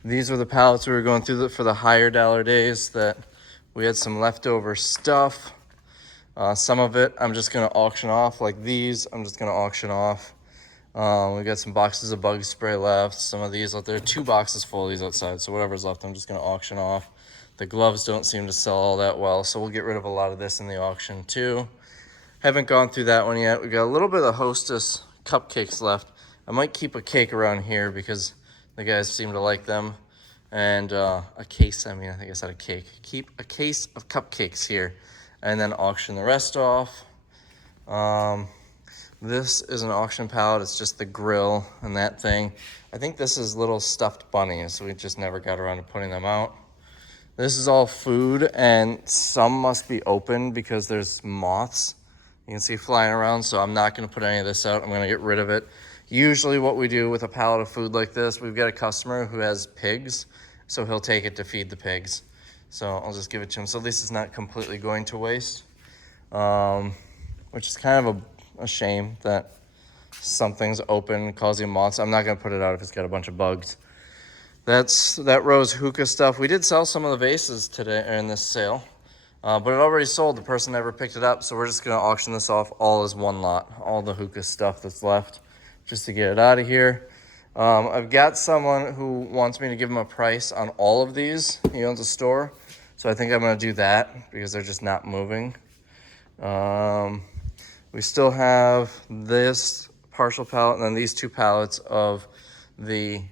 These were the pallets we were going through for the higher dollar days that we had some leftover stuff. Some of it I'm just gonna auction off, like these I'm just gonna auction off. We got some boxes of bug spray left. Some of these out there, 2 boxes full of these outside. So whatever's left, I'm just gonna auction off. The gloves don't seem to sell all that well, so we'll get rid of a lot of this in the auction too. Haven't gone through that one yet. We got a little bit of Hostess cupcakes left. I might keep a cake around here because the guys seem to like them. And a case, I think I said a cake. Keep a case of cupcakes here and then auction the rest off. This is an auction pallet. It's just the grill and that thing. I think this is little stuffed bunnies, so we just never got around to putting them out. This is all food, and some must be open because there's moths you can see flying around, so I'm not gonna put any of this out. I'm gonna get rid of it. Usually what we do with a pallet of food like this, we've got a customer who has pigs, so he'll take it to feed the pigs. So I'll just give it to him. So this is not completely going to waste, which is kind of a shame that something's open causing moths. I'm not gonna put it out if it's got a bunch of bugs. That rose hookah stuff. We did sell some of the vases today in this sale, but it already sold. The person never picked it up, so we're just gonna auction this off all as one lot, all the hookah stuff that's left, just to get it out of here. I've got someone who wants me to give him a price on all of these. He owns a store, so I think I'm gonna do that because they're just not moving. We still have this partial pallet and then these 2 pallets of the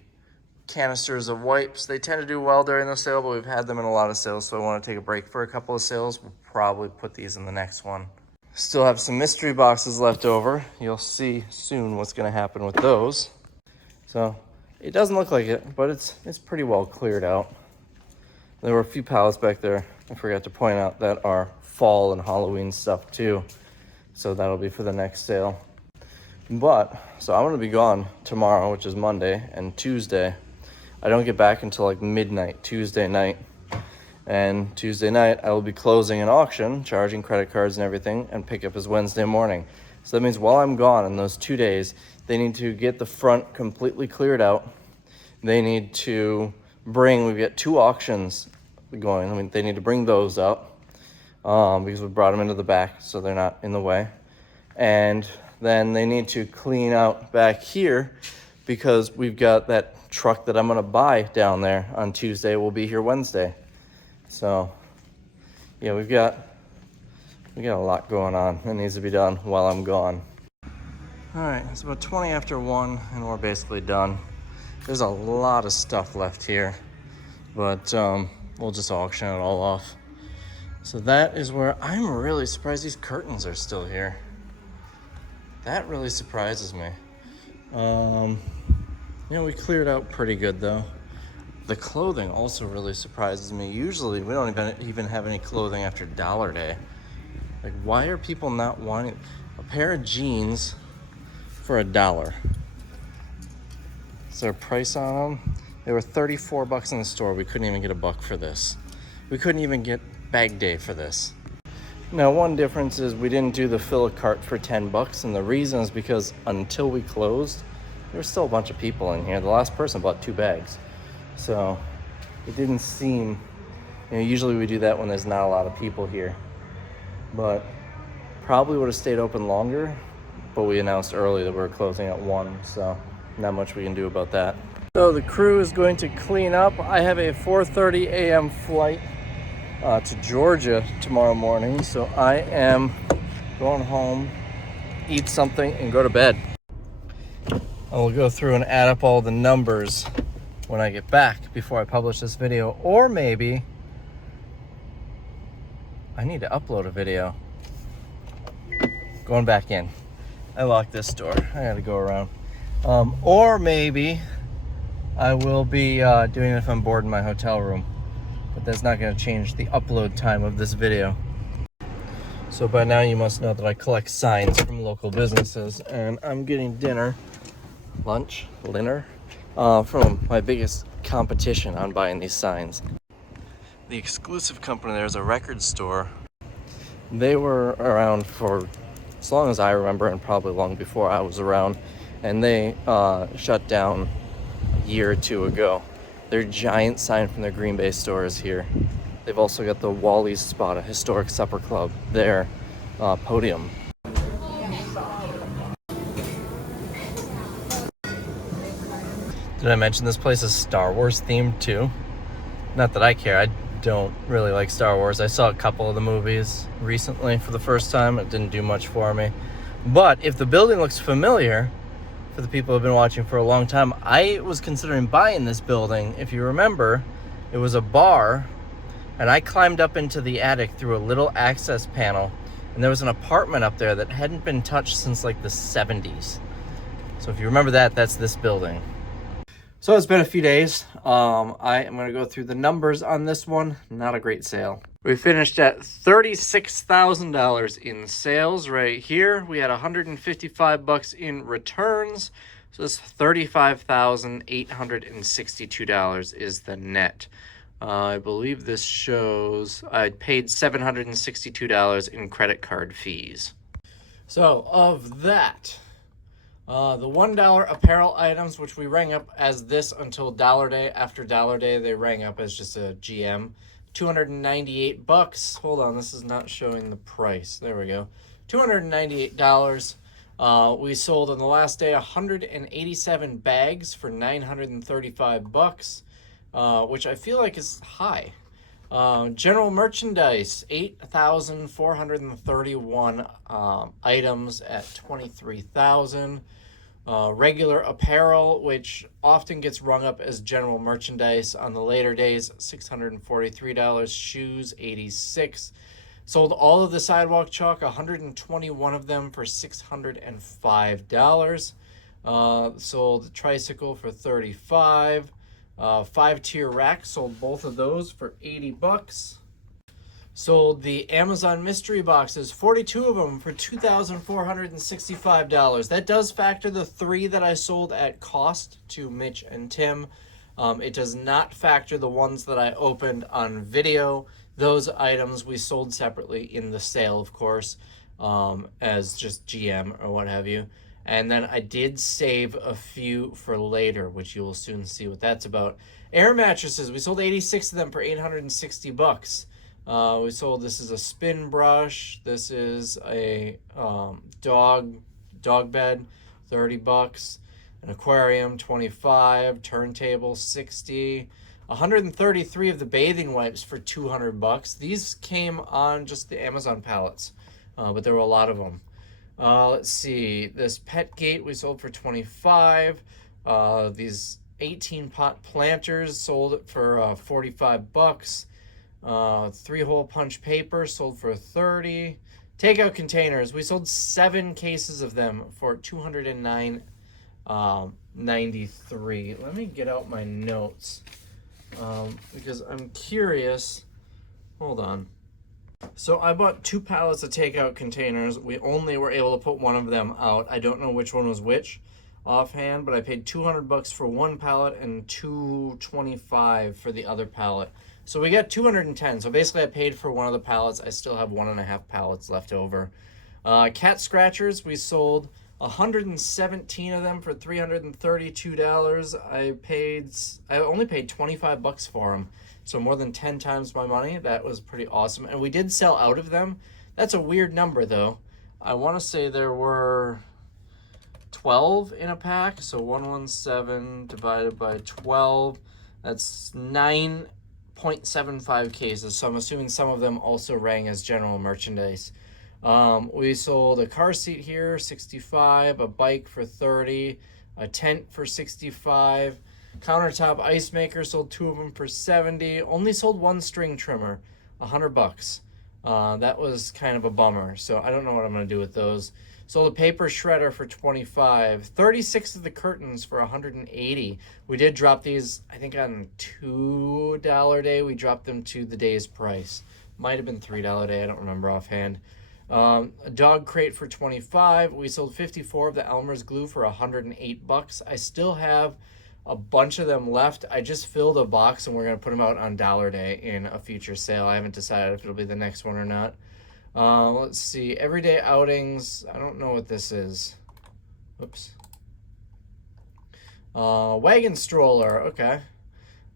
canisters of wipes. They tend to do well during the sale, but we've had them in a lot of sales, so I want to take a break for a couple of sales. We'll probably put these in the next one. Still have some mystery boxes left over. You'll see soon what's going to happen with those. So it doesn't look like it, but it's pretty well cleared out. There were a few pallets back there I forgot to point out that are fall and Halloween stuff too, so that'll be for the next sale. But so I'm going to be gone tomorrow, which is Monday, and Tuesday. I don't get back until like midnight Tuesday night, and Tuesday night I will be closing an auction, charging credit cards and everything, and pickup is Wednesday morning. So that means while I'm gone in those 2 days, they need to get the front completely cleared out. They need to we've got 2 auctions going. They need to bring those up because we brought them into the back so they're not in the way. And then they need to clean out back here because we've got that truck that I'm gonna buy down there on Tuesday. Will be here Wednesday. So yeah, we got a lot going on that needs to be done while I'm gone. All right, it's about 20 after 1 and we're basically done. There's a lot of stuff left here, but we'll just auction it all off. So that is where I'm really surprised these curtains are still here. That really surprises me. We cleared out pretty good though. The clothing also really surprises me. Usually we don't even have any clothing after Dollar Day. Like, why are people not wanting a pair of jeans for $1? Is there a price on them? They were $34 in the store. We couldn't even get $1 for this. We couldn't even get bag day for this. Now, one difference is we didn't do the fill a cart for $10, and the reason is because until we closed, there was still a bunch of people in here. The last person bought 2 bags. So it didn't seem, usually we do that when there's not a lot of people here. But probably would have stayed open longer, but we announced early that we're closing at 1, so not much we can do about that. So the crew is going to clean up. I have a 4:30 a.m. flight to Georgia tomorrow morning, so I am going home, eat something, and go to bed. I will go through and add up all the numbers when I get back before I publish this video, or maybe I need to upload a video. Going back in. I locked this door. I gotta go around. Or maybe I will be doing it if I'm bored in my hotel room. But that's not gonna change the upload time of this video. So by now you must know that I collect signs from local businesses, and I'm getting dinner, from my biggest competition on buying these signs. The exclusive company there is a record store. They were around for as long as I remember, and probably long before I was around, and they shut down a year or two ago. Their giant sign from their Green Bay store is here. They've also got the Wally's Spot, a historic supper club, their podium. Did I mention this place is Star Wars themed too? Not that I care, I don't really like Star Wars. I saw a couple of the movies recently for the first time. It didn't do much for me. But if the building looks familiar, for the people who have been watching for a long time, I was considering buying this building. If you remember, it was a bar, and I climbed up into the attic through a little access panel, and there was an apartment up there that hadn't been touched since like the 70s. So if you remember that, that's this building. So it's been a few days. I am going to go through the numbers on this one. Not a great sale. We finished at $36,000 in sales right here. We had $155 in returns. So this $35,862 is the net. I believe this shows I paid $762 in credit card fees. So of that, the $1 apparel items, which we rang up as this until Dollar Day. After Dollar Day, they rang up as just a GM. $298. Hold on, this is not showing the price. There we go. $298. We sold on the last day 187 bags for $935, which I feel like is high. General merchandise, 8,431 items at $23,000. Regular apparel, which often gets rung up as general merchandise on the later days, $643. Shoes, $86. Sold all of the sidewalk chalk, 121 of them for $605. Sold the tricycle for $35. 5-tier rack, sold both of those for $80. Sold the Amazon mystery boxes, 42 of them for $2,465. That does factor the 3 that I sold at cost to Mitch and Tim. It does not factor the ones that I opened on video. Those items we sold separately in the sale, of course, as just GM or what have you. And then I did save a few for later, which you will soon see what that's about. Air mattresses, we sold 86 of them for $860. We sold, this is a spin brush. This is a dog bed, $30. An aquarium, $25. Turntable, $60. 133 of the bathing wipes for $200. These came on just the Amazon pallets, but there were a lot of them. Let's see, this pet gate we sold for $25. These 18-pot planters sold for $45. 3-hole punch paper sold for $30. Takeout containers, we sold 7 cases of them for $209.93. Let me get out my notes, because I'm curious. Hold on. So I bought 2 pallets of takeout containers. We only were able to put one of them out. I don't know which one was which offhand, but I paid $200 for one pallet and $225 for the other pallet. So we got 210. So basically I paid for one of the pallets. I still have 1.5 pallets left over. Cat scratchers, we sold 117 of them for $332. I only paid $25 for them. So more than 10 times my money. That was pretty awesome. And we did sell out of them. That's a weird number though. I want to say there were 12 in a pack. So 117 divided by 12. That's 9.75 cases. So I'm assuming some of them also rang as general merchandise. We sold a car seat here, $65, a bike for $30, a tent for $65. Countertop ice maker, sold 2 of them for $70. Only sold 1 string trimmer, $100. That was kind of a bummer. So I don't know what I'm going to do with those. Sold a paper shredder for 25. 36 of the curtains for 180. We did drop these, I think on $2 day. We dropped them to the day's price. Might have been $3 day. I don't remember offhand. A dog crate for 25. We sold 54 of the Elmer's glue for 108 bucks. I still have a bunch of them left. I just filled a box and we're going to put them out on dollar day in a future sale. I haven't decided if it'll be the next one or not. Let's see. Everyday outings. I don't know what this is. Oops. Wagon stroller. Okay.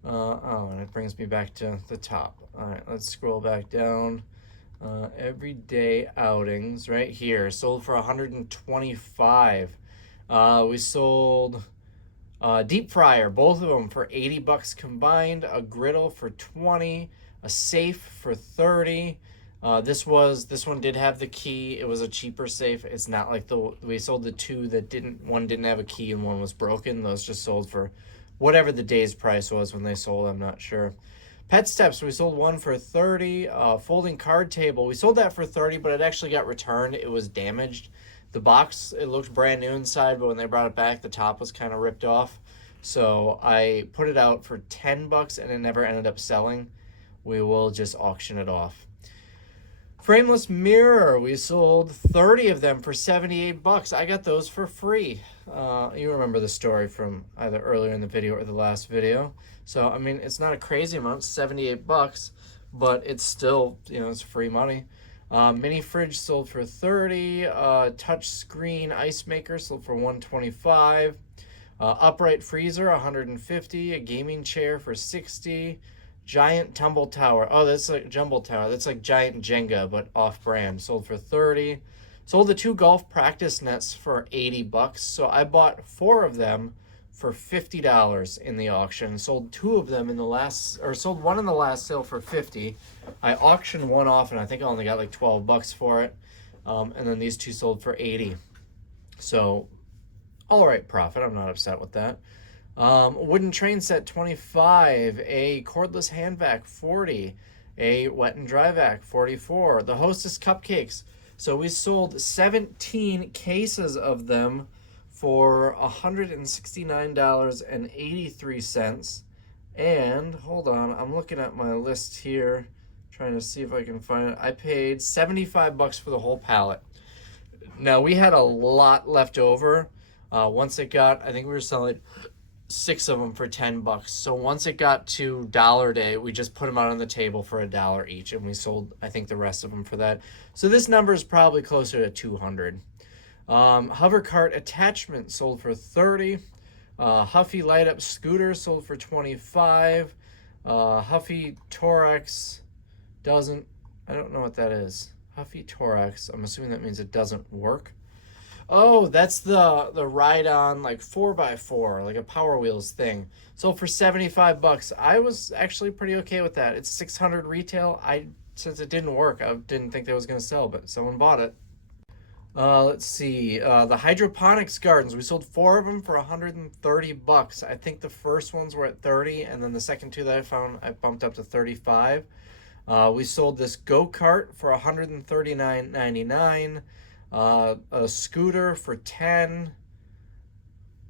Oh, and it brings me back to the top. All right, let's scroll back down. Everyday outings right here. Sold for 125. We sold deep fryer, both of them for 80 bucks combined. A griddle for 20. A safe for 30. This one did have the key. It was a cheaper safe. It's not like we sold the two that one didn't have a key and one was broken. Those just sold for whatever the day's price was when they sold. I'm not sure. Pet steps, we sold one for 30. Folding card table, we sold that for 30, but it actually got returned. It was damaged. The box, it looked brand new inside, but when they brought it back, the top was kind of ripped off. So I put it out for 10 bucks and it never ended up selling. We will just auction it off. Frameless mirror, we sold 30 of them for 78 bucks. I got those for free. You remember the story from either earlier in the video or the last video. So, I mean, it's not a crazy amount, 78 bucks, but it's still, it's free money. Mini fridge sold for 30. Touch screen ice maker sold for 125. Upright freezer, 150. A gaming chair for 60. Giant tumble tower. Oh, that's like jumble tower. That's like giant Jenga, but off-brand. Sold for 30. Sold the 2 golf practice nets for 80 bucks. So I bought 4 of them for $50 in the auction. Sold 2 of them sold one in the last sale for 50. I auctioned one off and I think I only got like 12 bucks for it. And then these 2 sold for 80. So, all right profit. I'm not upset with that. Wooden train set, 25. A cordless hand vac, 40. A wet and dry vac, 44. The Hostess cupcakes. So we sold 17 cases of them for $169.83. And hold on, I'm looking at my list here, trying to see if I can find it. I paid 75 bucks for the whole pallet. Now we had a lot left over. Once it got, I think we were selling 6 of them for 10 bucks. So once it got to dollar day, we just put them out on the table for $1 each, and we sold, I think, the rest of them for that. So this number is probably closer to 200. Hover cart attachment sold for 30. Huffy light up scooter sold for 25. Huffy Torax I don't know what that is. Huffy Torax, I'm assuming that means it doesn't work. Oh, that's the ride-on like 4x4, like a Power Wheels thing. So for 75 bucks, I was actually pretty okay with that. It's 600 retail. Since it didn't work, I didn't think that was going to sell, but someone bought it. Let's see. The hydroponics gardens, we sold 4 of them for 130 bucks. I think the first ones were at 30, and then the second 2 that I found, I bumped up to 35. We sold this go-kart for $139.99. A scooter for 10.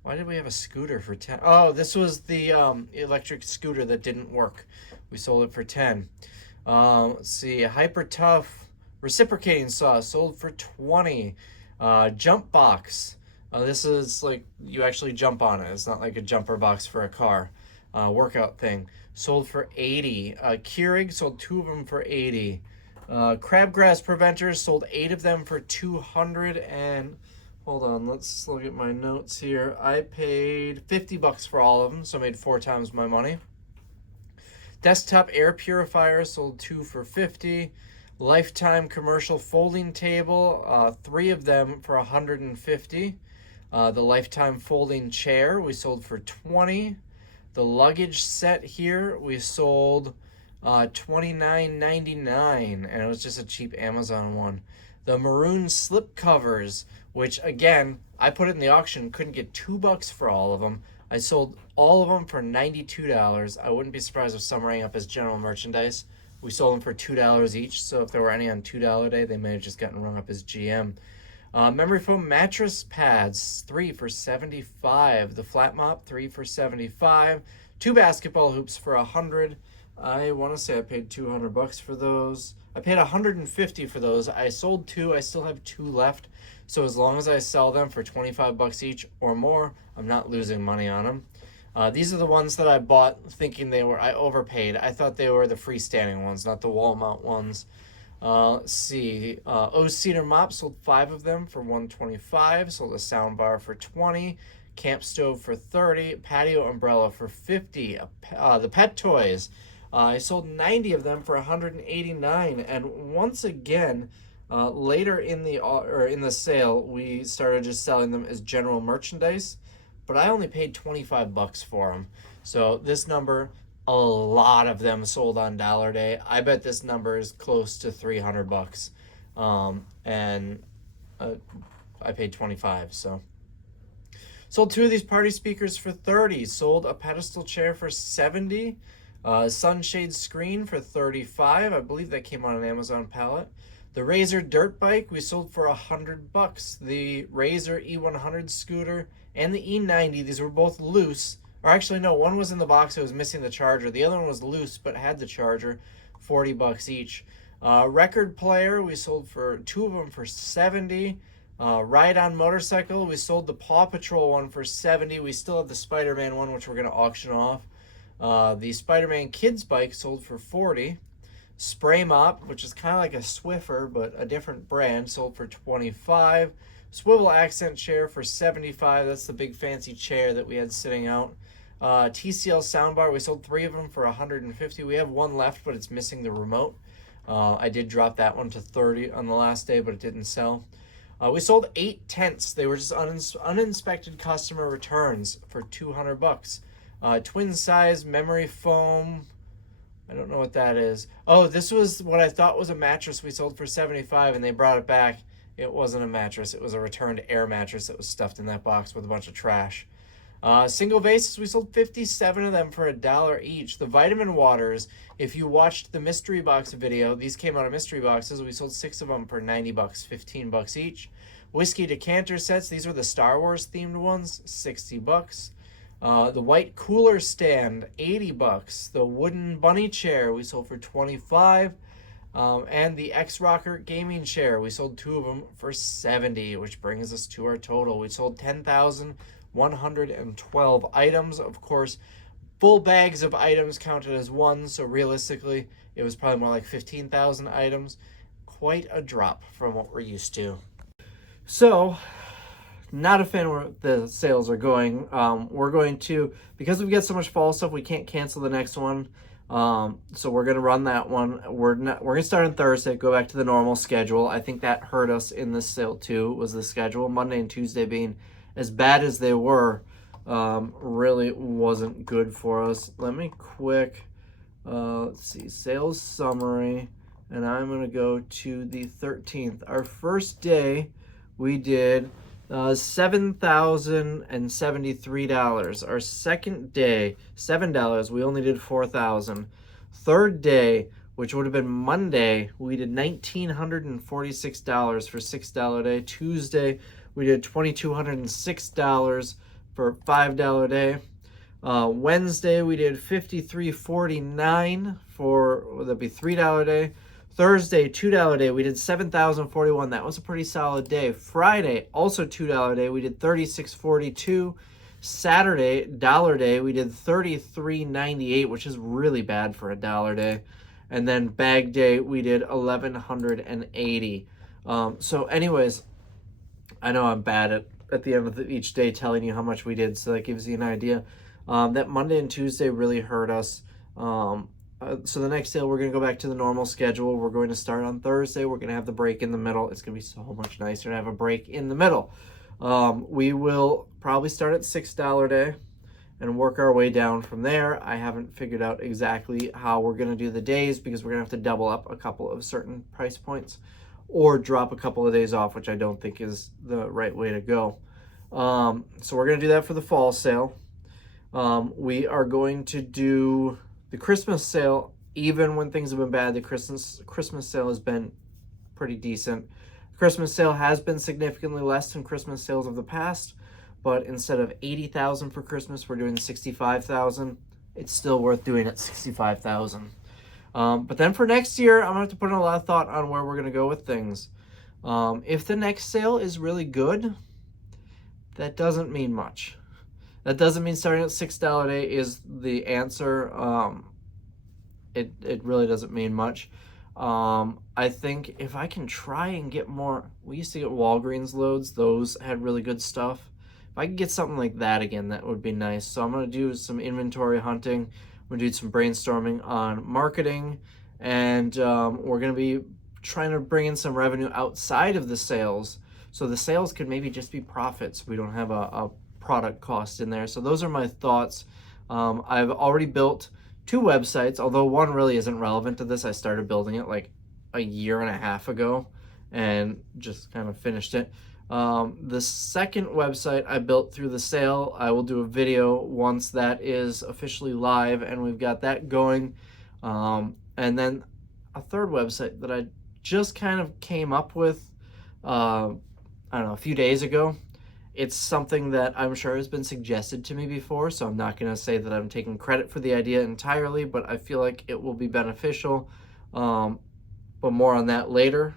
Why did we have a scooter for 10? Oh, this was the electric scooter that didn't work. We sold it for 10. Let's see, Hyper Tough reciprocating saw sold for 20. Jump box. This is like you actually jump on it. It's not like a jumper box for a car. Workout thing. Sold for 80. Keurig sold 2 of them for 80. Crabgrass preventers sold 8 of them for 200. And hold on, let's look at my notes here. I paid 50 bucks for all of them, so I made 4 times my money. Desktop air purifier sold 2 for 50. Lifetime commercial folding table, 3 of them for 150. The Lifetime folding chair we sold for 20. The luggage set here we sold $29.99, and it was just a cheap Amazon one. The maroon slip covers, which again I put it in the auction, couldn't get $2 for all of them. I sold all of them for $92. I wouldn't be surprised if some rang up as general merchandise. We sold them for $2 each, so if there were any on $2 day, they may have just gotten rung up as GM. Memory foam mattress pads, 3 for $75. The flat mop, 3 for $75. 2 basketball hoops for $100. I want to say I paid $200 for those. I paid $150 for those. I sold 2. I still have 2 left. So as long as I sell them for $25 each or more, I'm not losing money on them. These are the ones that I bought thinking I overpaid. I thought they were the freestanding ones, not the wall mount ones. Let's see. Cedar mop, sold 5 of them for $125. Sold a sound bar for $20. Camp stove for $30. Patio umbrella for $50. The pet toys. I sold 90 of them for $189. And once again, later in the sale, we started just selling them as general merchandise. But I only paid $25 for them. So this number, a lot of them sold on dollar day. I bet this number is close to $300. And I paid $25. So sold 2 of these party speakers for $30. Sold a pedestal chair for $70. Sunshade screen for $35. I believe that came on an Amazon pallet. The Razor dirt bike we sold for $100. The Razor E100 scooter and the E90, these were both loose. Or actually, no, one was in the box, it was missing the charger. The other one was loose, but had the charger, $40 each. Record player, we sold for 2 of them for $70. Ride-on motorcycle, we sold the Paw Patrol one for $70. We still have the Spider-Man one, which we're going to auction off. The Spider-Man kids bike sold for $40. Spray mop, which is kind of like a Swiffer, but a different brand, sold for $25. Swivel accent chair for $75. That's the big fancy chair that we had sitting out. TCL soundbar, we sold 3 of them for $150. We have 1 left, but it's missing the remote. I did drop that one to $30 on the last day, but it didn't sell. We sold 8 tents. They were just uninspected customer returns for $200. Twin size memory foam. I don't know what that is. Oh, this was what I thought was a mattress we sold for $75, and they brought it back. It wasn't a mattress. It was a returned air mattress that was stuffed in that box with a bunch of trash. Single vases, we sold 57 of them for $1 each. The vitamin waters, if you watched the mystery box video, these came out of mystery boxes. We sold 6 of them for $90, $15 each. Whiskey decanter sets, these were the Star Wars themed ones, $60. The white cooler stand, $80. The wooden bunny chair we sold for $25. And the X-Rocker gaming chair, we sold 2 of them for $70, which brings us to our total. We sold 10,112 items. Of course, full bags of items counted as 1, so realistically, it was probably more like 15,000 items. Quite a drop from what we're used to. So, not a fan where the sales are going. We're going to, because we've got so much fall stuff, we can't cancel the next one. So we're going to run that one. We're going to start on Thursday, go back to the normal schedule. I think that hurt us in this sale too, was the schedule. Monday and Tuesday being as bad as they were, really wasn't good for us. Let me quick, let's see, sales summary, and I'm going to go to the 13th. Our first day, we did $7,073. Our second day, $7. We only did $4,000. Third day, which would have been Monday, we did $1,946 for $6 day. Tuesday, we did $2,206 for $5 day. Wednesday, we did $53.49 for, that'd be $3 day. Thursday, $2 day, we did $7,041. That was a pretty solid day. Friday, also $2 day, we did $36.42. Saturday, dollar day, we did $33.98, which is really bad for a dollar day. And then bag day, we did $1,180. So anyways, I know I'm bad at the end of each day telling you how much we did, so that gives you an idea. That Monday and Tuesday really hurt us. So the next day, we're going to go back to the normal schedule. We're going to start on Thursday. We're going to have the break in the middle. It's going to be so much nicer to have a break in the middle. We will probably start at $6 day and work our way down from there. I haven't figured out exactly how we're going to do the days because we're going to have to double up a couple of certain price points or drop a couple of days off, which I don't think is the right way to go. So we're going to do that for the fall sale. We are going to do the Christmas sale even when things have been bad, the Christmas sale has been pretty decent. Christmas sale has been significantly less than Christmas sales of the past, but instead of 80,000 for Christmas, we're doing 65,000. It's still worth doing at 65,000. But then for next year, I'm gonna have to put in a lot of thought on where we're gonna go with things. If the next sale is really good, that doesn't mean much. That doesn't mean starting at $6 a day is the answer. It really doesn't mean much. I think if I can try and get more, we used to get Walgreens loads. Those had really good stuff. If I can get something like that again, that would be nice. So I'm going to do some inventory hunting. I'm going to do some brainstorming on marketing. And we're going to be trying to bring in some revenue outside of the sales. So the sales could maybe just be profits. We don't have a product cost in there. So those are my thoughts. I've already built 2 websites, although one really isn't relevant to this. I started building it like a year and a half ago and just kind of finished it. The second website I built through the sale, I will do a video once that is officially live and we've got that going. And then a third website that I just kind of came up with, I don't know, a few days ago. It's something that I'm sure has been suggested to me before, so I'm not going to say that I'm taking credit for the idea entirely, but I feel like it will be beneficial. But more on that later.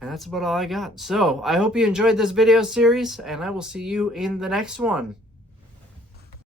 And that's about all I got. So I hope you enjoyed this video series, and I will see you in the next one.